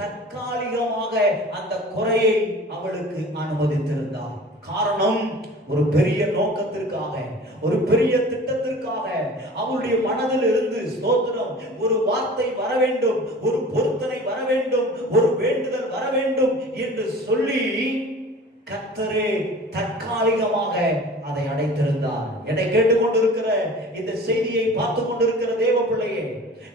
தற்காலிகமாக அந்த குறையை அவளுக்கு அனுமதித்திருந்தார். காரணம், ஒரு பெரிய நோக்கத்திற்காக, ஒரு பெரிய திட்டத்திற்காக அவளுடைய மனதில் இருந்து ஸ்தோத்திரம் ஒரு வார்த்தை வர வேண்டும், ஒரு பொருத்தனை வர வேண்டும், ஒரு வேண்டுதல் வர வேண்டும் என்று சொல்லி கர்த்தரே தற்காலிகமாக அதை அடைத்திருந்தார். என்னை கேட்டுக்கொண்டிருக்கிற இந்த செய்தியை பார்த்து கொண்டிருக்கிற தேவ பிள்ளையே,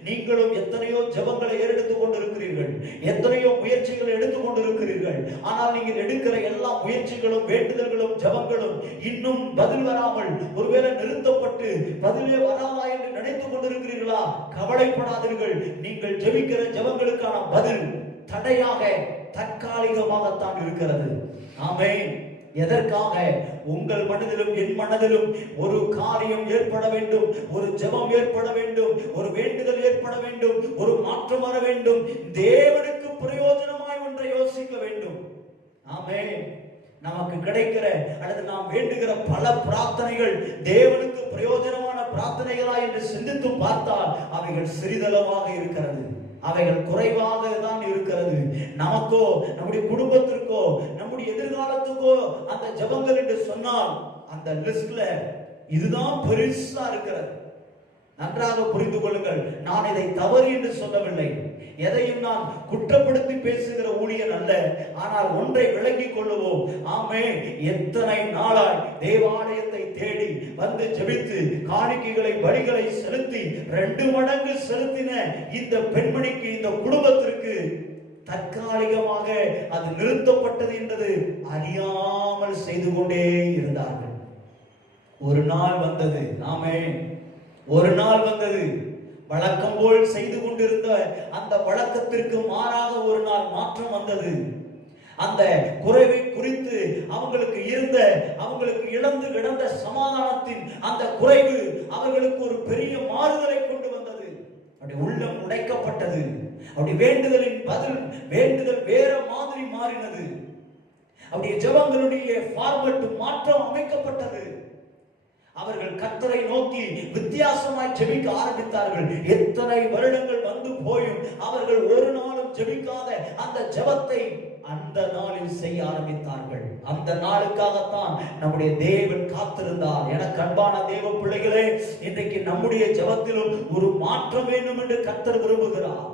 நீங்களும் எத்தனையோ ஜெபங்களை எடுத்துக் கொண்டிருக்கிறீர்கள், எத்தனையோ முயற்சிகளை எடுத்துக் கொண்டிருக்கிறீர்கள். ஆனால் நீங்கள் எடுக்கிற எல்லா முயற்சிகளும், வேண்டுதல்களும், ஜெபங்களும் இன்னும் பதில் வராமல் ஒருவேளை நிறுத்தப்பட்டு பதிலே வராதா என்று நினைத்துக் கொண்டிருக்கிறீர்களா? கவலைப்படாதீர்கள். நீங்கள் ஜெபிக்கிற ஜெபங்களுக்கான பதில் தடையாக, தற்காலிகமாகத்தான் இருக்கிறது. ஆமென். எதற்காக? உங்கள் மனதிலும் என் மனதிலும் ஒரு காரியம் ஏற்பட வேண்டும், ஒரு ஜெபம் ஏற்பட வேண்டும், ஒரு வேண்டுதல் ஏற்பட வேண்டும், ஒரு மாற்றம் வர வேண்டும், தேவனுக்கு பிரயோஜனமாய் ஒன்றை யோசிக்க வேண்டும். ஆமென். நமக்கு கிடைக்கிற அல்லது நாம் வேண்டுகிற பல பிரார்த்தனைகள் தேவனுக்கு பிரயோஜனமான பிரார்த்தனைகளா என்று சிந்தித்து பார்த்தால் அவைகள் சிறிதளவாக இருக்கிறது, அவைகள் குறைவாக தான் இருக்கிறது. நமக்கோ, நம்முடைய குடும்பத்திற்கோ, நம்முடைய எதிர்காலத்துக்கோ அந்த ஜெபங்கள் என்று சொன்னால் அந்த லிஸ்ட்ல இதுதான் பெருசா இருக்கிறது. நன்றாக புரிந்து கொள்ளுங்கள். நான் இதை தவறு என்று சொல்லவில்லை. எதையும் நான் குற்றப்படுத்தி பேசுகிற ஊழியன் அல்ல. ஆனால் ஒன்றை விளங்கிக் கொள்ளுவோம். ஆமே, எத்தனை நாளாய் தேவாலயத்தை தேடி வந்து ஜெபித்து காணிக்கைகளை பலிகளை செலுத்தி 2 மடங்கு செலுத்தின இந்த பெண்மணிக்கு, இந்த குடும்பத்திற்கு தற்காலிகமாக அது நிறுத்தப்பட்டது என்பது அறியாமல் செய்து கொண்டே இருந்தார்கள். ஒரு நாள் வந்தது. ஆமே, ஒரு நாள் வந்தது. வழக்கம் போல் செய்து கொண்டிருந்த அந்த வழக்கத்திற்கு மாறாக ஒரு நாள் மாற்றம் வந்தது. அந்த குறைவை குறித்து அவங்களுக்கு இழந்து கிடந்த சமாதானத்தின் அந்த குறைவு அவர்களுக்கு ஒரு பெரிய மாறுதலை கொண்டு வந்தது. அப்படி உள்ளம் உடைக்கப்பட்டது. அப்படி வேண்டுதல் வேற மாதிரி மாறினது. அப்படியே ஜெபங்களுடைய ஃபார்மட் மாற்றம் அமைக்கப்பட்டது. அவர்கள் கர்த்தரை நோக்கி வித்தியாசமாய் ஜெபிக்க ஆரம்பித்தார்கள். எத்தனை வருடங்கள் வந்து போயும் அவர்கள் ஒரு நாளும் ஜெபிக்காத அந்த ஜெபத்தை அந்த நாளில் செய்ய ஆரம்பித்தார்கள். அந்த நாளுக்காகத்தான் நம்முடைய தேவன் காத்திருந்தார். எனக்கு அன்பான தேவ பிள்ளைகளே, இன்றைக்கு நம்முடைய ஜெபத்திலும் ஒரு மாற்றம் வேண்டும் என்று கர்த்தர் விரும்புகிறார்.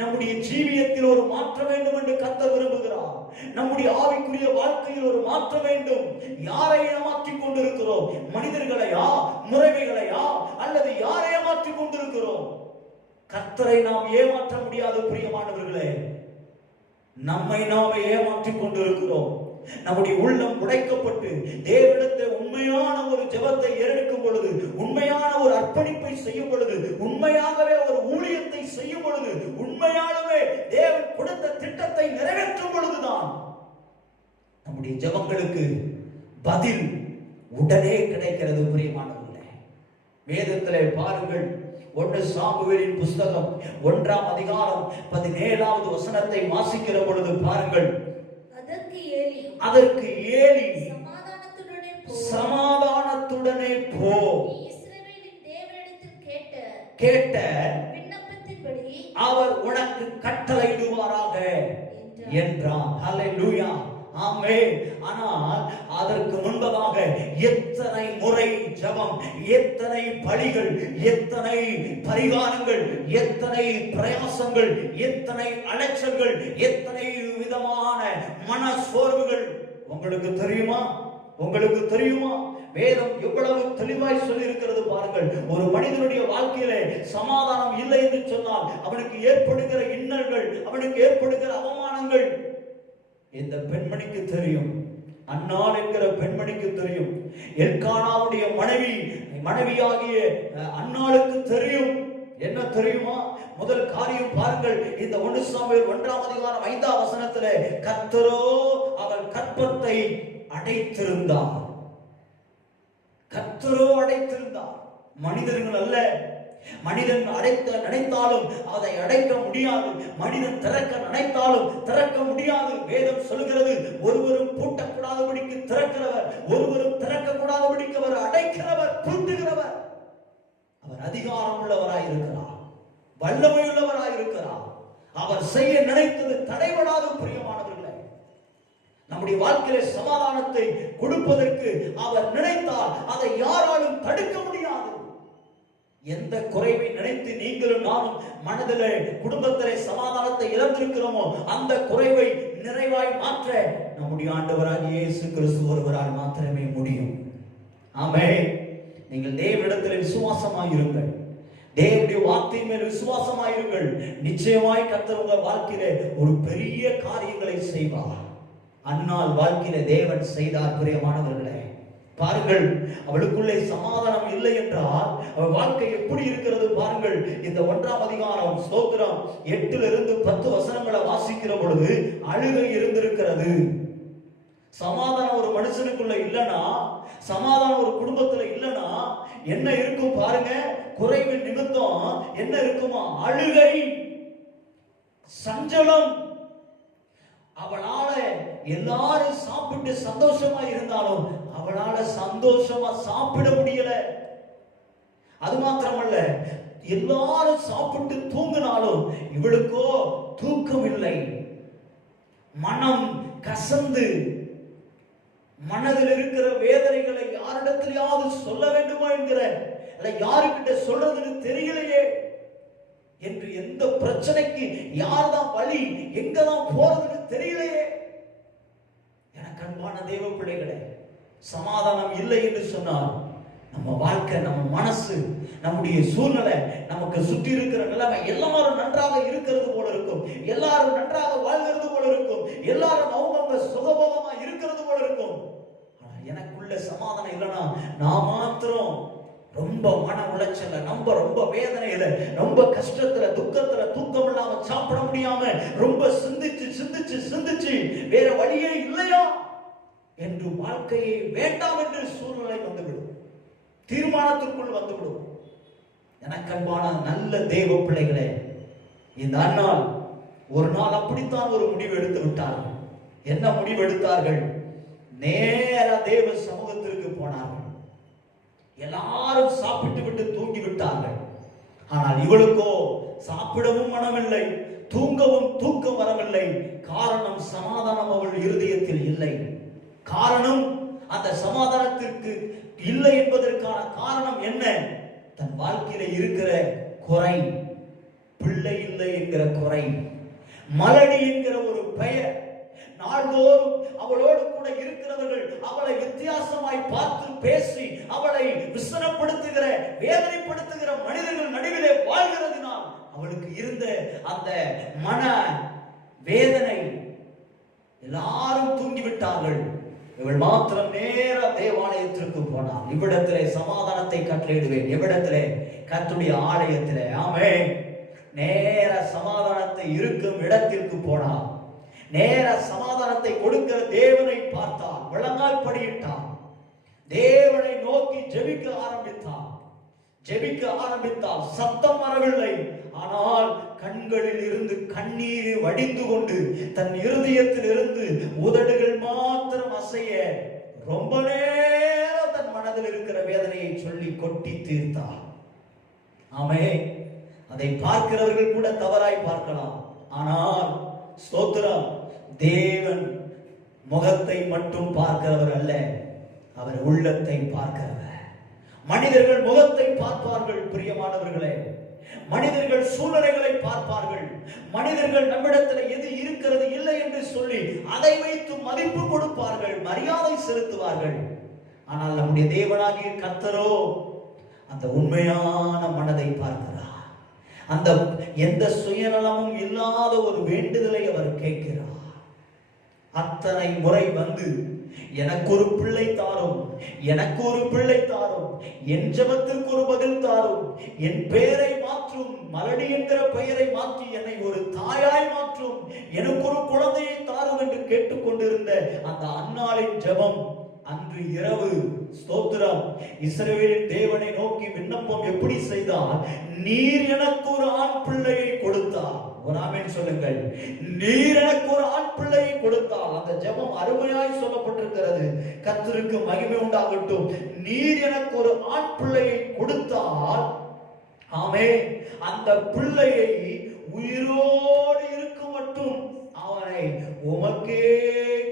நம்முடைய ஜீவியத்தில் ஒரு மாற்றம் வேண்டும் என்று கர்த்தர் விரும்புகிறார். நம்முடைய ஆவிக்குரிய வாழ்க்கையில் ஒரு மாற்றம் வேண்டும். யாரை ஏமாற்றிக் கொண்டிருக்கிறோம்? மனிதர்களையா, முறைமைகளையா, அல்லது யாரை ஏமாற்றிக் கொண்டிருக்கிறோம்? கர்த்தரை நாம் ஏமாற்ற முடியாது பிரியமானவர்களே. நம்மை நாமே ஏமாற்றிக் கொண்டிருக்கிறோம். நம்முடைய உள்ளம் உடைக்கப்பட்டு தேவனிடத்தில் உண்மையான ஒரு ஜெபத்தை ஏறெடுக்கும் பொழுது, உண்மையான ஒரு அர்ப்பணிப்பை செய்யும் பொழுது, உண்மையாகவே ஒரு ஊழியத்தை செய்யும் பொழுது, உண்மையாகவே தேவன் கொடுத்த திட்டத்தை நிறைவேற்றும் பொழுதுதான் நம்முடைய ஜெபங்களுக்கு பதில் உடனே கிடைக்கிறது பிரியமானவர்களே. வேதத்திலே பாருங்கள், 1 சாமுவேலின் புஸ்தகம் 1ஆம் அதிகாரம் 17வது வசனத்தை வாசிக்கிற பொழுது பாருங்கள். அதற்கு ஏலி சமாதானத்துடனே போ, இஸ்ரவேலின் தேவனிடத்தில் கேட்ட விண்ணப்பத்தின்படி அவர் உனக்கு கட்டளையிடுவாராக என்றான். ஹல்லேலூயா, ஆமென். ஆனால் அதற்கு முன்பதாக எத்தனை முறை ஜெபம், எத்தனை பலிகள், எத்தனை பரிகாரங்கள், எத்தனை பிரயாசங்கள், எத்தனை அலைச்சல்கள், எத்தனை விதமான மன சோர்வுகள். உங்களுக்கு தெரியுமா? உங்களுக்கு தெரியுமா? வேதம் எவ்வளவு தெளிவாய் சொல்லி இருக்கிறது பாருங்கள். ஒரு மனிதனுடைய வாழ்க்கையிலே சமாதானம் இல்லை என்று சொன்னால் அவனுக்கு ஏற்படுகிற இன்னல்கள், அவனுக்கு ஏற்படுகிற அவமானங்கள் இந்த பெண்மணிக்கு தெரியும். அன்னாள் என்கிற பெண்மணிக்கு தெரியும். எல்கானாவுடைய மனைவியாகிய அன்னாளுக்கு தெரியும். என்ன தெரியுமா? முதல் காரியம் பாருங்கள், இந்த 1 சாமுவேல் 1ஆம் அதிகாரம் 5ஆம் வசனத்திலே, கர்த்தரோ அவள் கற்பத்தை அடைத்திருந்தார். கர்த்தரோ அடைத்திருந்தார். மனிதர்கள் அல்ல. மனிதன் நினைத்தாலும் அதை அடைக்க முடியாது. மனிதன் திறக்க நினைத்தாலும் திறக்க முடியாது. வேதம் சொல்கிறது, ஒருவரும் பூட்டக்கூடாதபடிக்கு திறக்கிறவர், ஒருவரும் திறக்க கூடாதபடிக்கு அவர் அடைக்கிறவர், பூட்டுகிறவர். அவர் அதிகாரம் உள்ளவராயிருக்கிறார், வல்லமை உள்ளவராயிருக்கிறார். அவர் செய்ய நினைத்தது தடைபடாது பிரியமானவர்களே. நம்முடைய வாழ்க்கையில சமாதானத்தை கொடுப்பதற்கு அவர் நினைத்தால் அதை யாராலும் தடுக்க முடியாது. எந்த குறைவை நினைத்து நீங்களும் நானும் மனதிலே, குடும்பத்திலே சமாதானத்தை இழந்திருக்கிறோமோ அந்த குறைவை நிறைவாய் மாற்ற நம்முடைய ஆண்டவராகிய இயேசு கிறிஸ்து ஒருவரால் மாத்திரமே முடியும். ஆமென். நீங்கள் தேவனிடத்தில் விசுவாசமாயிருங்கள். தேவனுடைய வார்த்தை மேல் விசுவாசமாயிருங்கள். நிச்சயமாய் கர்த்தர் உங்கள் வாழ்க்கையிலே ஒரு பெரிய காரியங்களை செய்வார். அன்னாள் வாழ்க்கையிலே தேவன் செய்தார் பிரியமானவர்களே. பாருங்கள், அவளுக்குள்ளே சமாதானம் இல்லை என்றால் அவள் வாழ்க்கை எப்படி இருக்கிறது பாருங்கள். இந்த 1ஆம் அதிகாரம் ஸ்தோத்திரம் 8லிருந்து 10 வசனங்களை வாசிக்கிற பொழுது அழுகை இருந்திருக்கிறது. சமாதானம் ஒரு மனுஷனுக்குள்ள இல்லனா, சமாதானம் ஒரு குடும்பத்துல இல்லனா என்ன இருக்கும் பாருங்க. குறைவின் நிமித்தம் என்ன இருக்குமா? அழுகை, சஞ்சலம். அவளால எல்லாரும் சாப்பிட்டு சந்தோஷமா இருந்தாலும் அவளால சந்தோஷமா சாப்பிட முடியல. அது மாத்திரமல்ல, எல்லாரும் சாப்பிட்டு தூங்கினாலும் இவளுக்கோ தூக்கம் இல்லை. மனம் கசந்து மனதில் இருக்கிற வேதனைகளை யாரிடத்திலாவது சொல்ல வேண்டுமா என்கிற இல்ல யாருக்கிட்ட சொல்றதுன்னு தெரியலையே என்று, எந்த பிரச்சனைக்கு யார்தான் வழி, எங்கதான் போறதுன்னு தெரியலையே. எனக்கு அன்பான தேவ பிள்ளைகளே, சமாதானம் இல்லை என்று சொன்னால் நம்ம வாழ்க்கை, நம்ம மனசு, நம்முடைய சூழ்நிலை, நமக்கு சுற்றி இருக்கிற நிலைமை எல்லாரும் நன்றாக இருக்கிறது போல இருக்கும், எல்லாரும் நன்றாக வாழ்கிறது போல இருக்கும், எல்லாரும் அவங்க சுகபோகமா இருக்கிறது போல இருக்கும். ஆனா எனக்குள்ள சமாதானம் இல்லைன்னா நான் மாத்திரம் ரொம்ப மன உளைச்சல, ரொம்ப வேதனையில, ரொம்ப கஷ்டத்துல, துக்கத்துல, தூக்கம் இல்லாம, சாப்பிட முடியாம, ரொம்ப சிந்திச்சு வேற வழியே இல்லையா என்று வாழ்க்கையை வேண்டாம் என்று சூழ்நிலை வந்துவிடும், தீர்மானத்திற்குள் வந்துவிடும். எனக்கு அன்பான நல்ல தேவ பிள்ளைகளே, இந்த அண்ணால் ஒரு நாள் அப்படித்தான் ஒரு முடிவு எடுத்து விட்டார்கள். என்ன முடிவு எடுத்தார்கள்? நேர தேவ சமூகத்திற்கு போனார்கள். எல்லாரும் சாப்பிட்டு விட்டு தூங்கி விட்டார்கள். ஆனால் இவளுக்கோ சாப்பிடவும் மனமில்லை, தூங்கவும் தூக்கம் வரவில்லை. காரணம், சமாதானம் அவள் இருதயத்தில் இல்லை. காரணம், அந்த சமாதானத்திற்கு இல்லை என்பதற்கான காரணம் என்ன? தன் வாழ்க்கையில இருக்கிற குறை, பிள்ளை இல்லை என்கிற குறை, மலடி என்கிற ஒரு பெயர். நாள்தோறும் அவளோடு கூட இருக்கிறவர்கள் அவளை வித்தியாசமாய் பார்த்து பேசி அவளை விசனப்படுத்துகிற, வேதனைப்படுத்துகிற மனிதர்கள் நடுவிலே வாழ்கிறதுனால் அவளுக்கு இருந்த அந்த மன வேதனை. எல்லாரும் தூங்கிவிட்டார்கள், இவள் மாத்திரம் நேர தேவாலயத்திற்கு போனாள். இவ்விடத்திலே சமாதானத்தை கட்டளையிடுவேன், இவ்விடத்திலே கர்த்தருடைய ஆலயத்திலே. ஆமென். நேர சமாதானத்தை இருக்கும் இடத்திற்கு போனாள். நேர சமாதானத்தை கொடுக்கிற தேவனை பார்த்தாள், விளங்கால் படியிட்டாள், தேவனை நோக்கி ஜெபிக்க ஆரம்பித்தாள். சத்தம் வரவில்லை, ஆனால் கண்களில் இருந்து கண்ணீர் வடிந்து கொண்டு தன் இருதயத்தில் இருந்து உதடுகள் மாத்திரம் அசைய ரொம்ப நேரம் தன் மனதில் இருக்கிற வேதனையை சொல்லி கொட்டி தீர்த்தாள். ஆமென். அதை பார்க்கிறவர்கள் கூட தவறாய் பார்க்கலாம், ஆனால் ஸ்தோத்திரம், தேவன் முகத்தை மட்டும் பார்க்கிறவர் அல்ல, அவர் உள்ளத்தை பார்க்கிறவர். மனிதர்கள் முகத்தை பார்ப்பார்கள் பிரியமானவர்களே, மனிதர்கள் சூழ்நிலைகளை பார்ப்பார்கள், மனிதர்கள் நம்மிடத்தில் எது இருக்கிறது இல்லை என்று சொல்லி அதை வைத்து மதிப்பு கொடுப்பார்கள், மரியாதை செலுத்துவார்கள். ஆனால் நம்முடைய தேவனாகிய கர்த்தரோ அந்த உண்மையான மனதை பார்க்கிறார். அந்த எந்த சுயநலமும் இல்லாத ஒரு வேண்டுதலை அவர் கேட்கிறார். அத்தனை முறை வந்து எனக்கு ஒரு பிள்ளை தாரும், எனக்கு ஒரு பிள்ளை தாரும், என் ஜெபத்திற்கு ஒரு பதில் தாரும், என் பெயரை மாற்றும், மலடி என்கிற பெயரை மாற்றி என்னை ஒரு தாயாய் மாற்றும், எனக்கு ஒரு குழந்தையை தாரும் என்று கேட்டுக்கொண்டிருந்த அந்த அன்னாளின் ஜெபம் அன்று இரவு, ஸ்தோத்திரம், இஸ்ரவேலின் தேவனை நோக்கி விண்ணப்பம் எப்படி செய்தார்? நீர் எனக்கு ஒரு ஆண் பிள்ளையை கொடுத்தார். ஒரு ஆமென் சொல்லுங்கள். நீர் எனக்கு ஒரு ஆண் பிள்ளையை கொடுத்தால். அந்த ஜெபம் அருமையாய் சொல்லப்பட்டிருக்கிறது. கர்த்தருக்கு மகிமை உண்டாகட்டும். நீர் எனக்கு ஒரு ஆண் பிள்ளையை கொடுத்தால், ஆமென், அந்த பிள்ளையை உயிரோடு இருக்கும் மட்டும் அவனை உமக்கே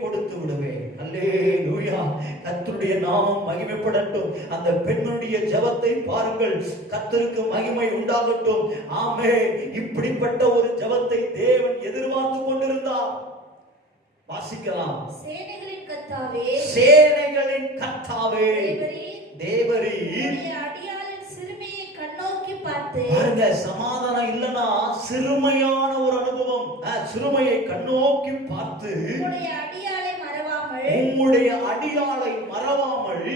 கொடுத்து விடுவேன். அல்லேலூயா. கர்த்தருடைய நாமம் மகிமைப்படட்டும். அந்த பெண்ணுடைய ஜெபத்தை பாருங்கள். கர்த்தருக்கு மகிமை உண்டாகட்டும். ஆமென். இப்படிப்பட்ட ஒரு ஜெபத்தை தேவன் எதிர்பார்த்து கொண்டிருந்தார். வாசிக்கலாம். சேனைகளின் கர்த்தாவே, சேனைகளின் கர்த்தாவே, தேவரீர் அடியாளின் சிறுமையை கண்ணோக்கி பார்த்து, பாருங்க, சமாதானம் இல்லனா சிறுமையான ஒரு அனுபவம். சிறுமையை கண்ணோக்கி பார்த்து உம்முடைய அடியாளை மறவாமல், உம்முடைய அடியாளை மறவாமல்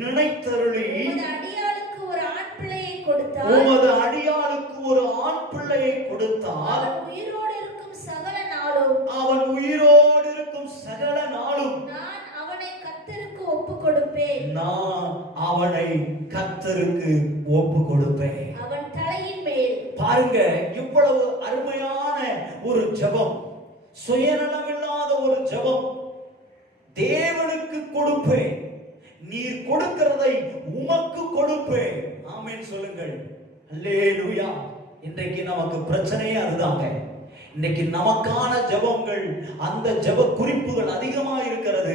நினைத்தருளி உமது அடியாளுக்கு ஒரு ஆண் பிள்ளையை கொடுத்தார். உமது அடியாளுக்கு ஒரு ஆண் பிள்ளையை கொடுத்தார். அவன் உயிரோடு இருக்கும் சகல நாளும், அவன் உயிரோடு இருக்கும் சகல நாளும் நான் அவனை கர்த்தருக்கு ஒப்புக் கொடுப்பேன். நான் அவனை கர்த்தருக்கு ஒப்பு கொடுப்பேன். அவன் தலையின் மேல். பாருங்க, இவ்வளவு அருமையான ஒரு ஜெபம், சுயநலமில்லாத ஒரு ஜெபம். தேவனுக்கு கொடுப்பேன், நீர் கொடுக்கிறதை உமக்கு கொடுப்பேன். ஆமென் சொல்லுங்கள். அல்லேலூயா. இன்றைக்கு நமக்கு பிரச்சனையே அதுதாங்க. இன்னைக்கு நமக்கான ஜெபங்கள், அந்த ஜெப குறிப்புகள் அதிகமாக இருக்கிறது.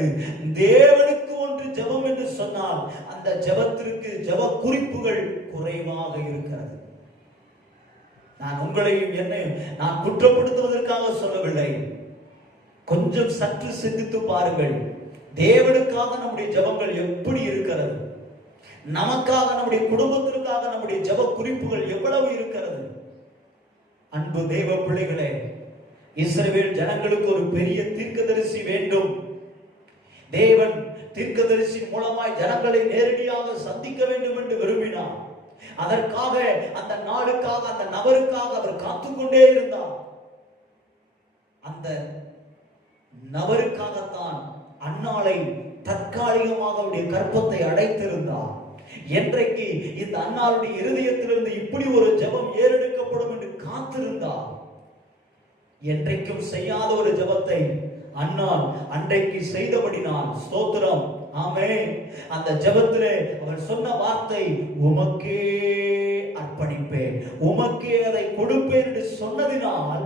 தேவனுக்கு ஒன்று ஜெபம் என்று சொன்னால் அந்த ஜெபத்திற்கு ஜெப குறிப்புகள் குறைவாக இருக்கிறது. நான் உங்களையும் என்னையும் நான் குற்றப்படுத்துவதற்காக சொல்லவில்லை. கொஞ்சம் சற்று சிந்தித்து பாருங்கள். தேவனுக்காக நம்முடைய ஜெபங்கள் எப்படி இருக்கிறது? நமக்காக, நம்முடைய குடும்பத்திற்காக நம்முடைய ஜெப குறிப்புகள் எவ்வளவு இருக்கிறது? அன்பு தேவ பிள்ளைகளே, இஸ்ரவேல் ஜனங்களுக்கு ஒரு பெரிய தீர்க்கதரிசி வேண்டும். தேவன் தீர்க்கதரிசி மூலமாய் ஜனங்களை நேரடியாக சந்திக்க வேண்டும் என்று விரும்பினார். அதற்காக அந்த நாளுக்காக, அந்த நபருக்காக அவர் காத்துக்கொண்டே இருந்தார். அந்த நபருக்காகத்தான் அன்னாளை தற்காலிகமாக அவருடைய கற்பத்தை அடைத்திருந்தார். என்றைக்கு இந்த அன்னாளுடைய இருதயத்திலிருந்து இப்படி ஒரு ஜெபம் ஏறெடுக்கப்படும் என்று காத்திருந்தார். என்றைக்கும் செய்யாத ஒரு ஜெபத்தை அன்னாள் அன்றைக்கு செய்தபடினால் ஸ்தோத்திரம். ஆமென். அந்த ஜெபத்திலே அவள் சொன்ன வார்த்தை, உமக்கே அர்ப்பணிப்பேன், உமக்கே அதை கொடுப்பேன் என்று சொன்னதினால்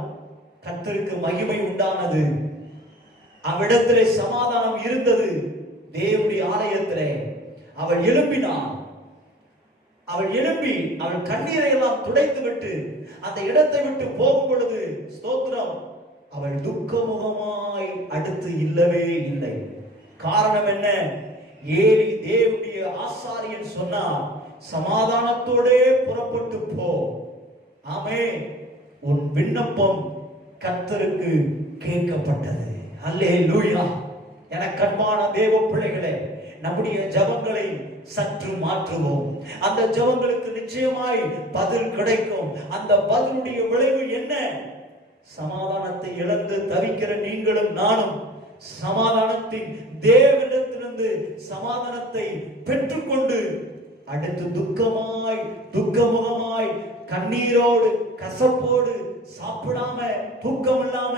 கர்த்தருக்கு மகிமை உண்டானது. அவ்விடத்திலே சமாதானம் இருந்தது. தேவனுடைய ஆலயத்திலே அவள் எழும்பினாள். அவள் எழும்பி அவள் கண்ணீரை எல்லாம் துடைத்து விட்டு அந்த இடத்தை விட்டு போகும் பொழுது ஸ்தோத்திரம், அவள் துக்கமுகமாய் அடுத்து இல்லவே இல்லை. காரணம் என்ன? ஏலி தேவனுடைய ஆசாரியன் சொன்னார், சமாதானத்தோடே புறப்பட்டு போ. ஆமென். உன் விண்ணப்பம் கர்த்தருக்கு கேட்கப்பட்டது. அல்லேலூயா. எனக்கு அன்பான தேவ பிள்ளைகளே, நம்முடைய ஜெபங்களை சற்று மாற்றுவோம். அந்த ஜெபங்களுக்கு நிச்சயமாய் பதில் கிடைக்கும். அந்த பதிலுடைய விளைவு என்ன? சமாதானத்தை இழந்து தவிக்கிற நீங்களும் நானும் சமாதானத்தின் தேவனிடத்திலிருந்து சமாதானத்தை பெற்றுக்கொண்டு அடுத்து துக்கமாய் துக்கமுகமாய் கண்ணீரோடு கசப்போடு சாப்பிடாம தூக்கம் இல்லாம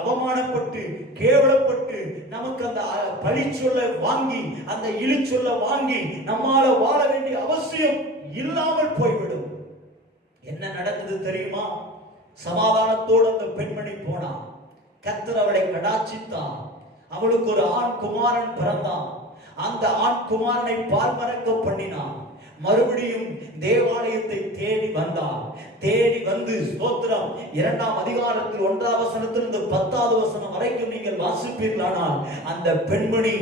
அவமானப்பட்டு கேவலப்பட்டு நமக்கு அந்த பழி சொல்ல வாங்கி அந்த இழி சொல்ல வாங்கி நம்மால வாழ வேண்டிய அவசியம் இல்லாமல் போய்விடும். என்ன நடந்தது தெரியுமா? சமாதானத்தோடு அந்த பெண்மணி போனா. கர்த்தர் அவளை கடாட்சித்தான். அவளுக்கு ஒரு ஆண் குமாரன் பிறந்தான். அந்த ஆண் குமாரனை பால் மறக்க பண்ணினான். மறுபடியும் தேவாலயத்தை தேடி வந்தார். தேடி வந்து ஸ்தோத்திரம் 2ஆம் அதிகாரத்தில் 1ஆம் வசனத்திலிருந்து 10ஆவது வசனம் வரைக்கும் நீங்கள் வாசிப்பீர்களானால் அந்த பெண்மணி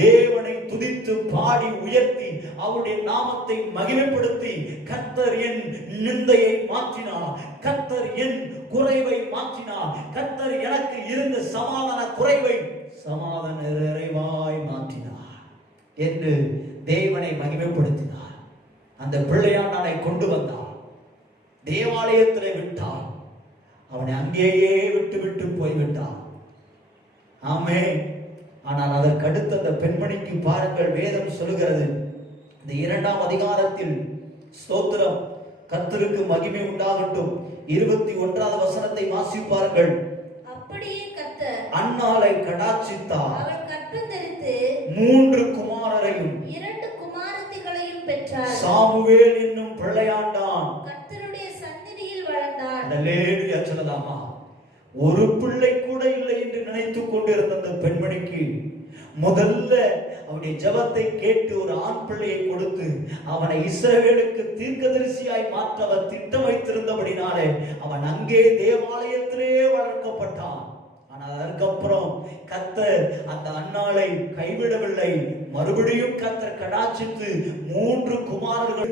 தேவனை துதித்து பாடி உயர்த்தி அவருடைய நாமத்தை மகிமைப்படுத்தி, கர்த்தர் என் நிந்தையை மாற்றினார், கர்த்தர் என் குறைவை மாற்றினார், கர்த்தர் எனக்கு இருந்த சமாதான குறைவை சமாதான நிறைவாய் மாற்றினார் என்று தேவனை மகிமைப்படுத்தினார். அந்த பிள்ளையாண்டனை கொண்டு வந்தார். தேவாலயத்திலே விட்டார். அவனை அங்கேயே விட்டு போய்விட்டார். ஆமென். ஆனால் அதற்கு அடுத்த அந்த பெண்மணிக்கு பாருங்கள், வேதம் சொல்லுகிறது இந்த 2ஆம் அதிகாரத்தில் ஸ்தோத்திரம் கர்த்தருக்கு மகிமை உண்டாகட்டும் 21வது வசனத்தை வாசிப்பார்கள். அப்படியே கர்த்தர் அன்னாளை கடாட்சித்தார். அவள் கற்பந்தரித்து 3 குமாரரையும் 2 குமாரத்திகளையும் பெற்றாள். சாமுவேல் என்னும் பிள்ளையாண்டான். கர்த்தருடைய சந்நிதியில் வளர்ந்தாள். அல்லேலூயா சொல்லலாமா? ஒரு பிள்ளை கூட இல்லை என்று நினைத்துக் கொண்டிருந்த அந்த பெண்மணிக்கு முதல்ல அவனுடைய ஜெபத்தை கேட்டு ஒரு ஆண் பிள்ளையை கொடுத்து அவனை இஸ்ரவேலுக்கு தீர்க்கதரிசியாய் மாற்ற அவர் திட்டம் வைத்திருந்தபடினாலே அவன் அங்கே தேவாலயத்திலே வளர்க்கப்பட்டான். ஆனால் அதற்கப்புறம் கர்த்தர் அந்த அன்னாளை கைவிடவில்லை. மறுபடியும் கர்த்தர் கடாட்சித்து 3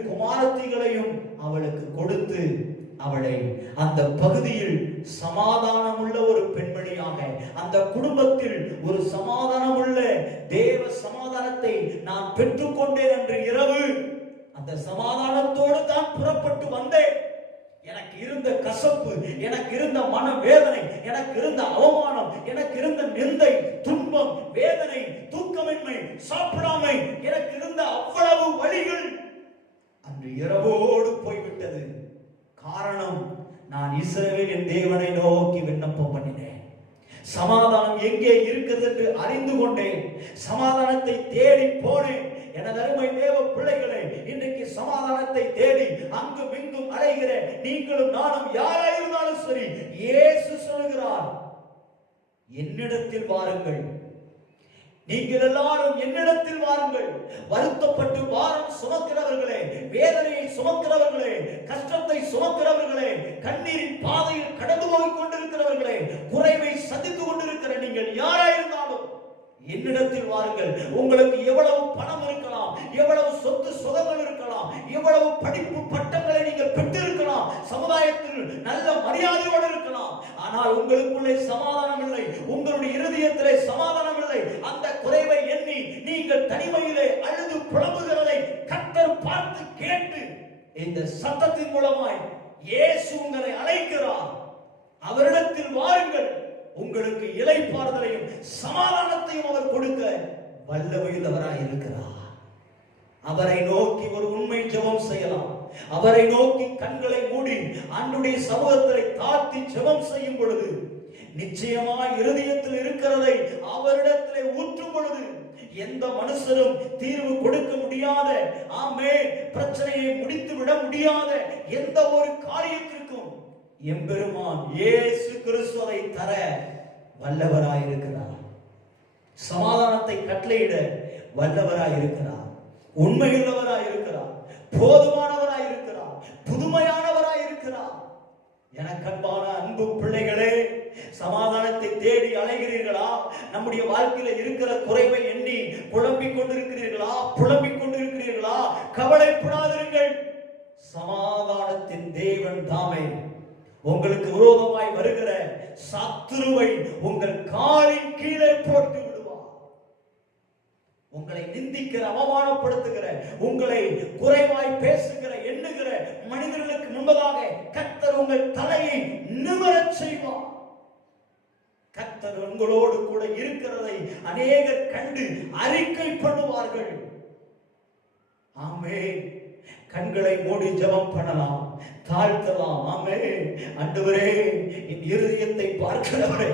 குமாரத்திகளையும் அவளுக்கு கொடுத்து அவளை அந்த பகுதியில் சமாதானம் உள்ள ஒரு பெண்மணியாக, அந்த குடும்பத்தில் ஒரு சமாதானம் உள்ள தேவ சமாதானத்தை நான் பெற்றுக்கொண்டேன் என்று இரவு அந்த சமாதானத்தோடு தான் புறப்பட்டு வந்தேன். எனக்கு இருந்த கசப்பு, எனக்கு இருந்த மன வேதனை, எனக்கு இருந்த அவமானம், எனக்கு இருந்த நிந்தை, துன்பம், வேதனை, தூக்கமின்மை, சாப்பிடாமை, எனக்கு இருந்த அவ்வளவு வழிகள் அன்று இரவோடு போய்விட்டது. காரணம், நான் இஸ்ரவேலின் தேவனை நோக்கி விண்ணப்பம் பண்ணினேன். சமாதானம் எங்கே இருக்கிறது என்று அறிந்து கொண்டேன். சமாதானத்தை தேடி போனேன். எனது அருமை தேவ பிள்ளைகளே, இன்றைக்கு சமாதானத்தை தேடி அங்கும் இங்கும் அலைகிற நீங்களும் நானும் யாராயிருந்தாலும் சரி, இயேசு சொல்கிறார், என்னிடத்தில் வாருங்கள், நீங்கள் எல்லாரும் என்னிடத்தில் வாருங்கள், வருத்தப்பட்டு பாரம் சுமக்கிறவர்களே, வேதனையை சுமக்கிறவர்களே, கஷ்டத்தை சுமக்கிறவர்களே, கண்ணீரின் பாதையில் கடந்து போய் கொண்டிருக்கிறவர்களே, குறைவை சந்தித்து கொண்டிருக்கிற நீங்கள் யாராயிருந்தாலும் என்னிடத்தில் வாருங்கள். உங்களுக்கு எவ்வளவு பணம் இருக்கலாம், எவ்வளவு சொத்து சுகங்கள் இருக்கலாம், எவ்வளவு படிப்பு பட்டங்களை நீங்கள் பெற்றிருக்கலாம், சமுதாயத்தில் நல்ல மரியாதையோடு இருக்கலாம், ஆனால் உங்களுக்குள்ளே சமாதானம் இல்லை, உங்களுடைய இருதயத்திலே சமாதானம் இல்லை. அந்த குறைவை எண்ணி நீங்கள் தனிமையிலே அழுது புலம்புகிறதை கர்த்தர் பார்த்து கேட்டு இந்த சத்தத்தின் மூலமாய் இயேசு உங்களை அழைக்கிறார். அவரிடத்தில் வாருங்கள், உங்களுக்கு இளைப்பாறுதலையும் சமாதானத்தையும் அவர் கொடுக்க வல்லமையுள்ளவராய் இருக்கிறார். அவரை நோக்கி ஒரு உண்மை ஜெபம் செய்யலாம். அவரை நோக்கி கண்களை மூடி ஆண்டவருடைய சமூகத்தை தாழ்த்தி ஜெபம் செய்யும் பொழுது நிச்சயமாய் இருதயத்தில் இருக்கிறதை அவரிடத்திலே ஊற்றும் பொழுது எந்த மனுஷரும் தீர்வு கொடுக்க முடியாத, பிரச்சனையை முடித்து விட முடியாத எந்த ஒரு காரியத்திற்கும் எம்பெருமான் இயேசு கிறிஸ்துவை தர வல்லவராயிருக்கிறார். சமாதானத்தை கட்டளையிட வல்லவராயிருக்கிறார். உண்மையுள்ளவராயிருக்கிறார். போதுமானவராயிருக்கிறார். புதுமையானவராயிருக்கிறார். எனக்கன்பான அன்பு பிள்ளைகளே, சமாதானத்தை தேடி அலைகிறீர்களா? நம்முடைய வாழ்க்கையில இருக்கிற குறைவை எண்ணி புலம்பிக் கொண்டிருக்கிறீர்களா? புலம்பிக் கொண்டிருக்கிறீர்களா? கவலைப்படாதிருங்கள். சமாதானத்தின் தேவன் தாமே உங்களுக்கு விரோதமாய் வருகிற சத்துருவை உங்கள் காலின் கீழே போட்டு விடுவார். உங்களை நிந்திக்கிற, அவமானப்படுத்துகிற, உங்களை குறைவாய் பேசுகிற, எண்ணுகிற மனிதர்களுக்கு முன்பதாக கர்த்தர் உங்கள் தலையை நிமிரச் செய்வார். கர்த்தர் உங்களோடு கூட இருக்கிறதை அநேகர் கண்டு அறிக்கை பண்ணுவார்கள். ஆமென். கண்களை மூடி ஜெபம் பண்ணலாம், தாழ்த்தலாம். ஆமென். ஆண்டவரே, என் இருதயத்தை பார்க்கிறவரே,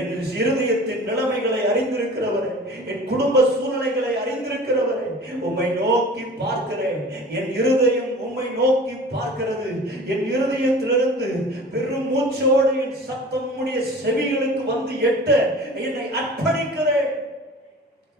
என் இருதயத்தின் நிலைமைகளை அறிந்திருக்கிறவரே, என் குடும்ப சூழ்நிலைகளை அறிந்திருக்கிறவரே, உம்மை நோக்கி பார்க்கிறேன். என் இருதயம் உம்மை நோக்கி பார்க்கிறது. என் இருதயத்திலிருந்து பெரும் மூச்சோடு என் சத்தம் உம்முடைய செவிகளுக்கு வந்து எட்ட என்னை அர்ப்பணிக்கிறேன்.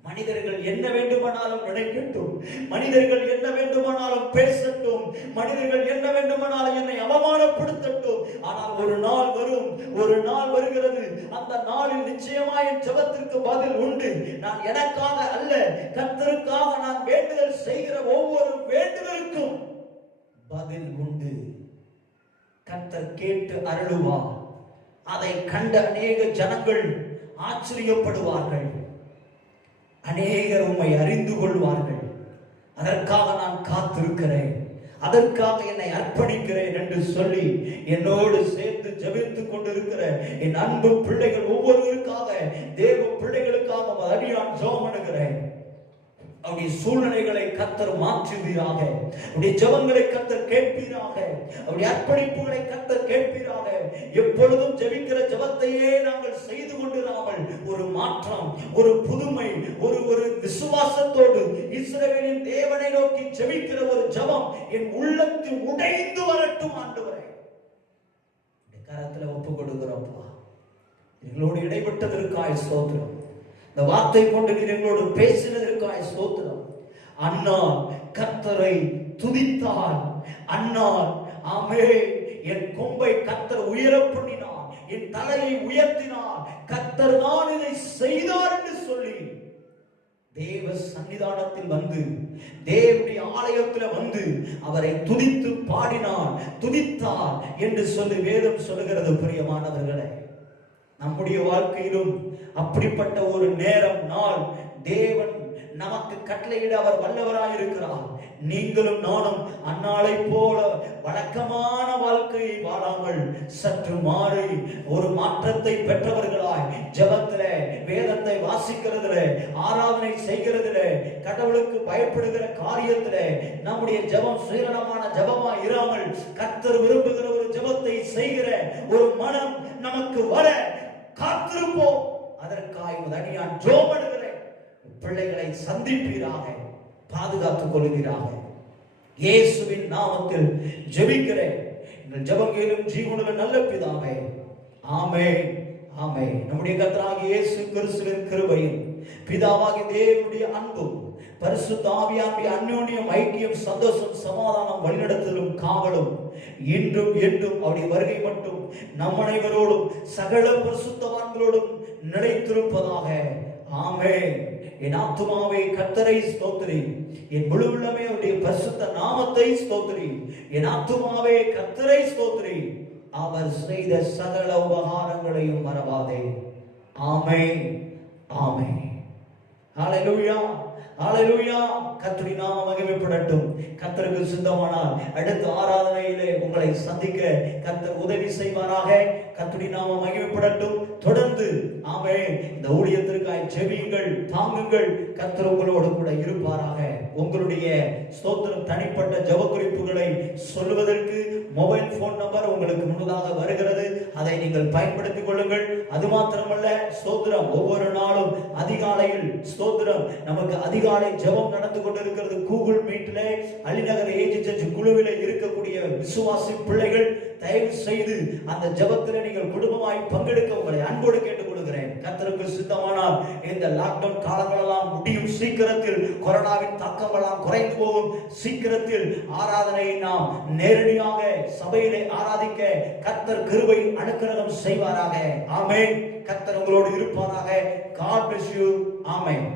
மனிதர்கள் என்ன வேண்டுமானாலும் நினைக்கட்டும், மனிதர்கள் என்ன வேண்டுமானாலும் பேசட்டும், மனிதர்கள் என்ன வேண்டுமானாலும் என்னை அவமானப்படுத்தட்டும், ஆனால் ஒரு நாள் வரும், ஒரு நாள் வருகிறது. அந்த நாளில் நிச்சயமாய் என் ஜெபத்திற்கு பதில் உண்டு. நான் எனக்காக அல்ல, கர்த்தருக்காக நான் வேண்டுதல் செய்கிற ஒவ்வொரு வேண்டுதலுக்கும் பதில் உண்டு. கர்த்தர் கேட்டு அருளுவார். அதை கண்ட அநேக ஜனங்கள் ஆச்சரியப்படுவார்கள். அநேகர் உம்மை அறிந்து கொள்வார்கள். அதற்காக நான் காத்திருக்கிறேன், அதற்காக என்னை அர்ப்பணிக்கிறேன் என்று சொல்லி என்னோடு சேர்ந்து ஜெபித்துக் கொண்டிருக்கிற என் அன்பு பிள்ளைகள் ஒவ்வொருவருக்காக, தேவ பிள்ளைகளுக்காக அடியான் ஜெபம் பண்ணுகிறேன். அவருடைய சூழ்நிலைகளை கர்த்தர் மாற்றுவீராக. அவருடைய ஜெபங்களை கர்த்தர் கேட்பீராக. அவருடைய அர்ப்பணிப்புகளை கர்த்தர் கேட்பீராக. எப்பொழுதும் ஜெபிக்கிற ஜெபத்தையே நாங்கள் செய்து கொண்டிராமல் ஒரு மாற்றம், ஒரு புதுமை, ஒரு விசுவாசத்தோடு இஸ்ரவேலின் தேவனை நோக்கி ஜெபிக்கிற ஒரு ஜெபம் என் உள்ளத்தில் உடைந்து வரட்டும். ஆண்டவரே, கரத்துல ஒப்பு கொடுக்கிறோம்ப்பா. எங்களோடு இடைப்பட்டதற்காய் ஸ்தோத்திரம். இந்த வார்த்தை கொண்டு நீர் எங்களோடு பேசினதற்காய் ஸ்தோத்திரம். அன்னாள் கர்த்தரை துதித்தாள். அன்னாள் என் கொம்பை கர்த்தர் உயர பண்ணினார், என் தலையை உயர்த்தினார், கர்த்தர் தான் இதை செய்தார் என்று சொல்லி தேவ சன்னிதானத்தில் வந்து, தேவனுடைய ஆலயத்தில் வந்து அவரை துதித்து பாடினார், துதித்தார் என்று சொல்லி வேதம் சொல்லுகிறது. பிரியமானவர்களே, நம்முடைய வாழ்க்கையிலும் அப்படிப்பட்ட ஒரு நேரம், நாள் தேவன் நமக்கு கட்டளையிட அவர் வல்லவராய் இருக்கிறார். நீங்களும் நானும் அந்நாளை போல வழக்கமான வாழ்க்கையை வாழாமல் சற்று மாறி ஒரு மாற்றத்தை பெற்றவர்களாய் ஜெபத்திலே, வேதத்தை வாசிக்கிறதிலே, ஆராதனை செய்கிறதிலே, கடவுளுக்கு பயப்படுகிற காரியத்திலே நம்முடைய ஜெபம் சுயநலமான ஜெபமாய் இராமல் கர்த்தர் விரும்புகிற ஒரு ஜெபத்தை செய்கிற ஒரு மனம் நமக்கு வர காத்திருப்போம். அதற்காக அடியான் ஜெபம் பண்ணுகிறேன். பிள்ளைகளை சந்திப்பீராக, பாதுகாத்துக் கொள்வீராக. இயேசுவின் நாமத்தில் ஜெபிக்கிறேன். எங்கள் ஜெபம் கேளும் ஜீவனுள்ள நல்ல பிதாவே. ஆமென், ஆமென். நம்முடைய கர்த்தராகிய இயேசு கிறிஸ்துவின் கிருபையும் பிதாவாகிய தேவனுடைய அன்பும் பரிசுத்த ஆவியானுடைய அந்யோன்யம், ஐக்கியம், சந்தோஷம், சமாதானம், வழிநடத்தலும், காவலும் இன்றும் என்றும் அவருடைய வருகை மட்டும் நம் அனைவரோடும் சகல பரிசுத்தவான்களோடும் நிலைத்திருப்பதாக. ஆமென். என் ஆத்துமாவே கர்த்தரை ஸ்தோத்திரி, என் முழு உள்ளமே அவருடைய பரிசுத்த நாமத்தை ஸ்தோத்திரி. என் ஆத்துமாவே கர்த்தரை ஸ்தோத்திரி, அவர் செய்த சகல உபகாரங்களையும் மறவாதே. ஆமென், ஆமென். ஹல்லேலூயா, ஹல்லேலூயா. கர்த்தருடைய நாமம் மகிமைப்படட்டும். கர்த்தருக்கு சித்தமானால் அடுத்த ஆராதனையிலே உங்களை சந்திக்க கர்த்தர் உதவி செய்வாராக. கர்த்தருடைய நாமம் மகிமைப்படட்டும். தொடர்ந்து ஆமென் இந்த ஊழியத்திற்காய் ஜெபியுங்கள், தாங்குங்கள். கர்த்தர் உங்களோடு கூட இருப்பாராக. உங்களுடைய ஸ்தோத்திரம் தனிப்பட்ட ஜெப குறிப்புகளை சொல்வதற்கு மொபைல் போன் நம்பர் உங்களுக்கு முன்னதாக வருகிறது. அதை நீங்கள் பயன்படுத்திக் கொள்ளுங்கள். அது மாத்திரமல்ல, ஸ்தோத்திரம் ஒவ்வொரு நாளும் அதிகாலையில் ஸ்தோத்திரம் நமக்கு அதிகாலை ஜெபம் நடந்து கொண்டிருக்கிறது. கூகுள் மீட்ல அலிநகர் ஏஜி சர்ச் குழுவில் இருக்கக்கூடிய விசுவாசி பிள்ளைகள் தயவு செய்து அந்த ஜெபத்தில் நீங்கள் குடும்பமாய் பங்கெடுக்க உங்களை அன்போடு கேட்டுக்கொள்கிறேன். கர்த்தருக்கு சித்தமானால் இந்த லாக்டவுன் காலங்களெல்லாம் முடியும். சீக்கிரத்தில் கொரோனாவின் தாக்கமெல்லாம் குறைந்து போகும். சீக்கிரத்தில் ஆராதனையை நாம் நேரடியாக சபையிலே ஆராதிக்க கர்த்தர் கிருபை அனுக்கிரகம் செய்வாராக. ஆமென். கர்த்தர் உங்களோடு இருப்பாராக. God bless you. ஆமென்.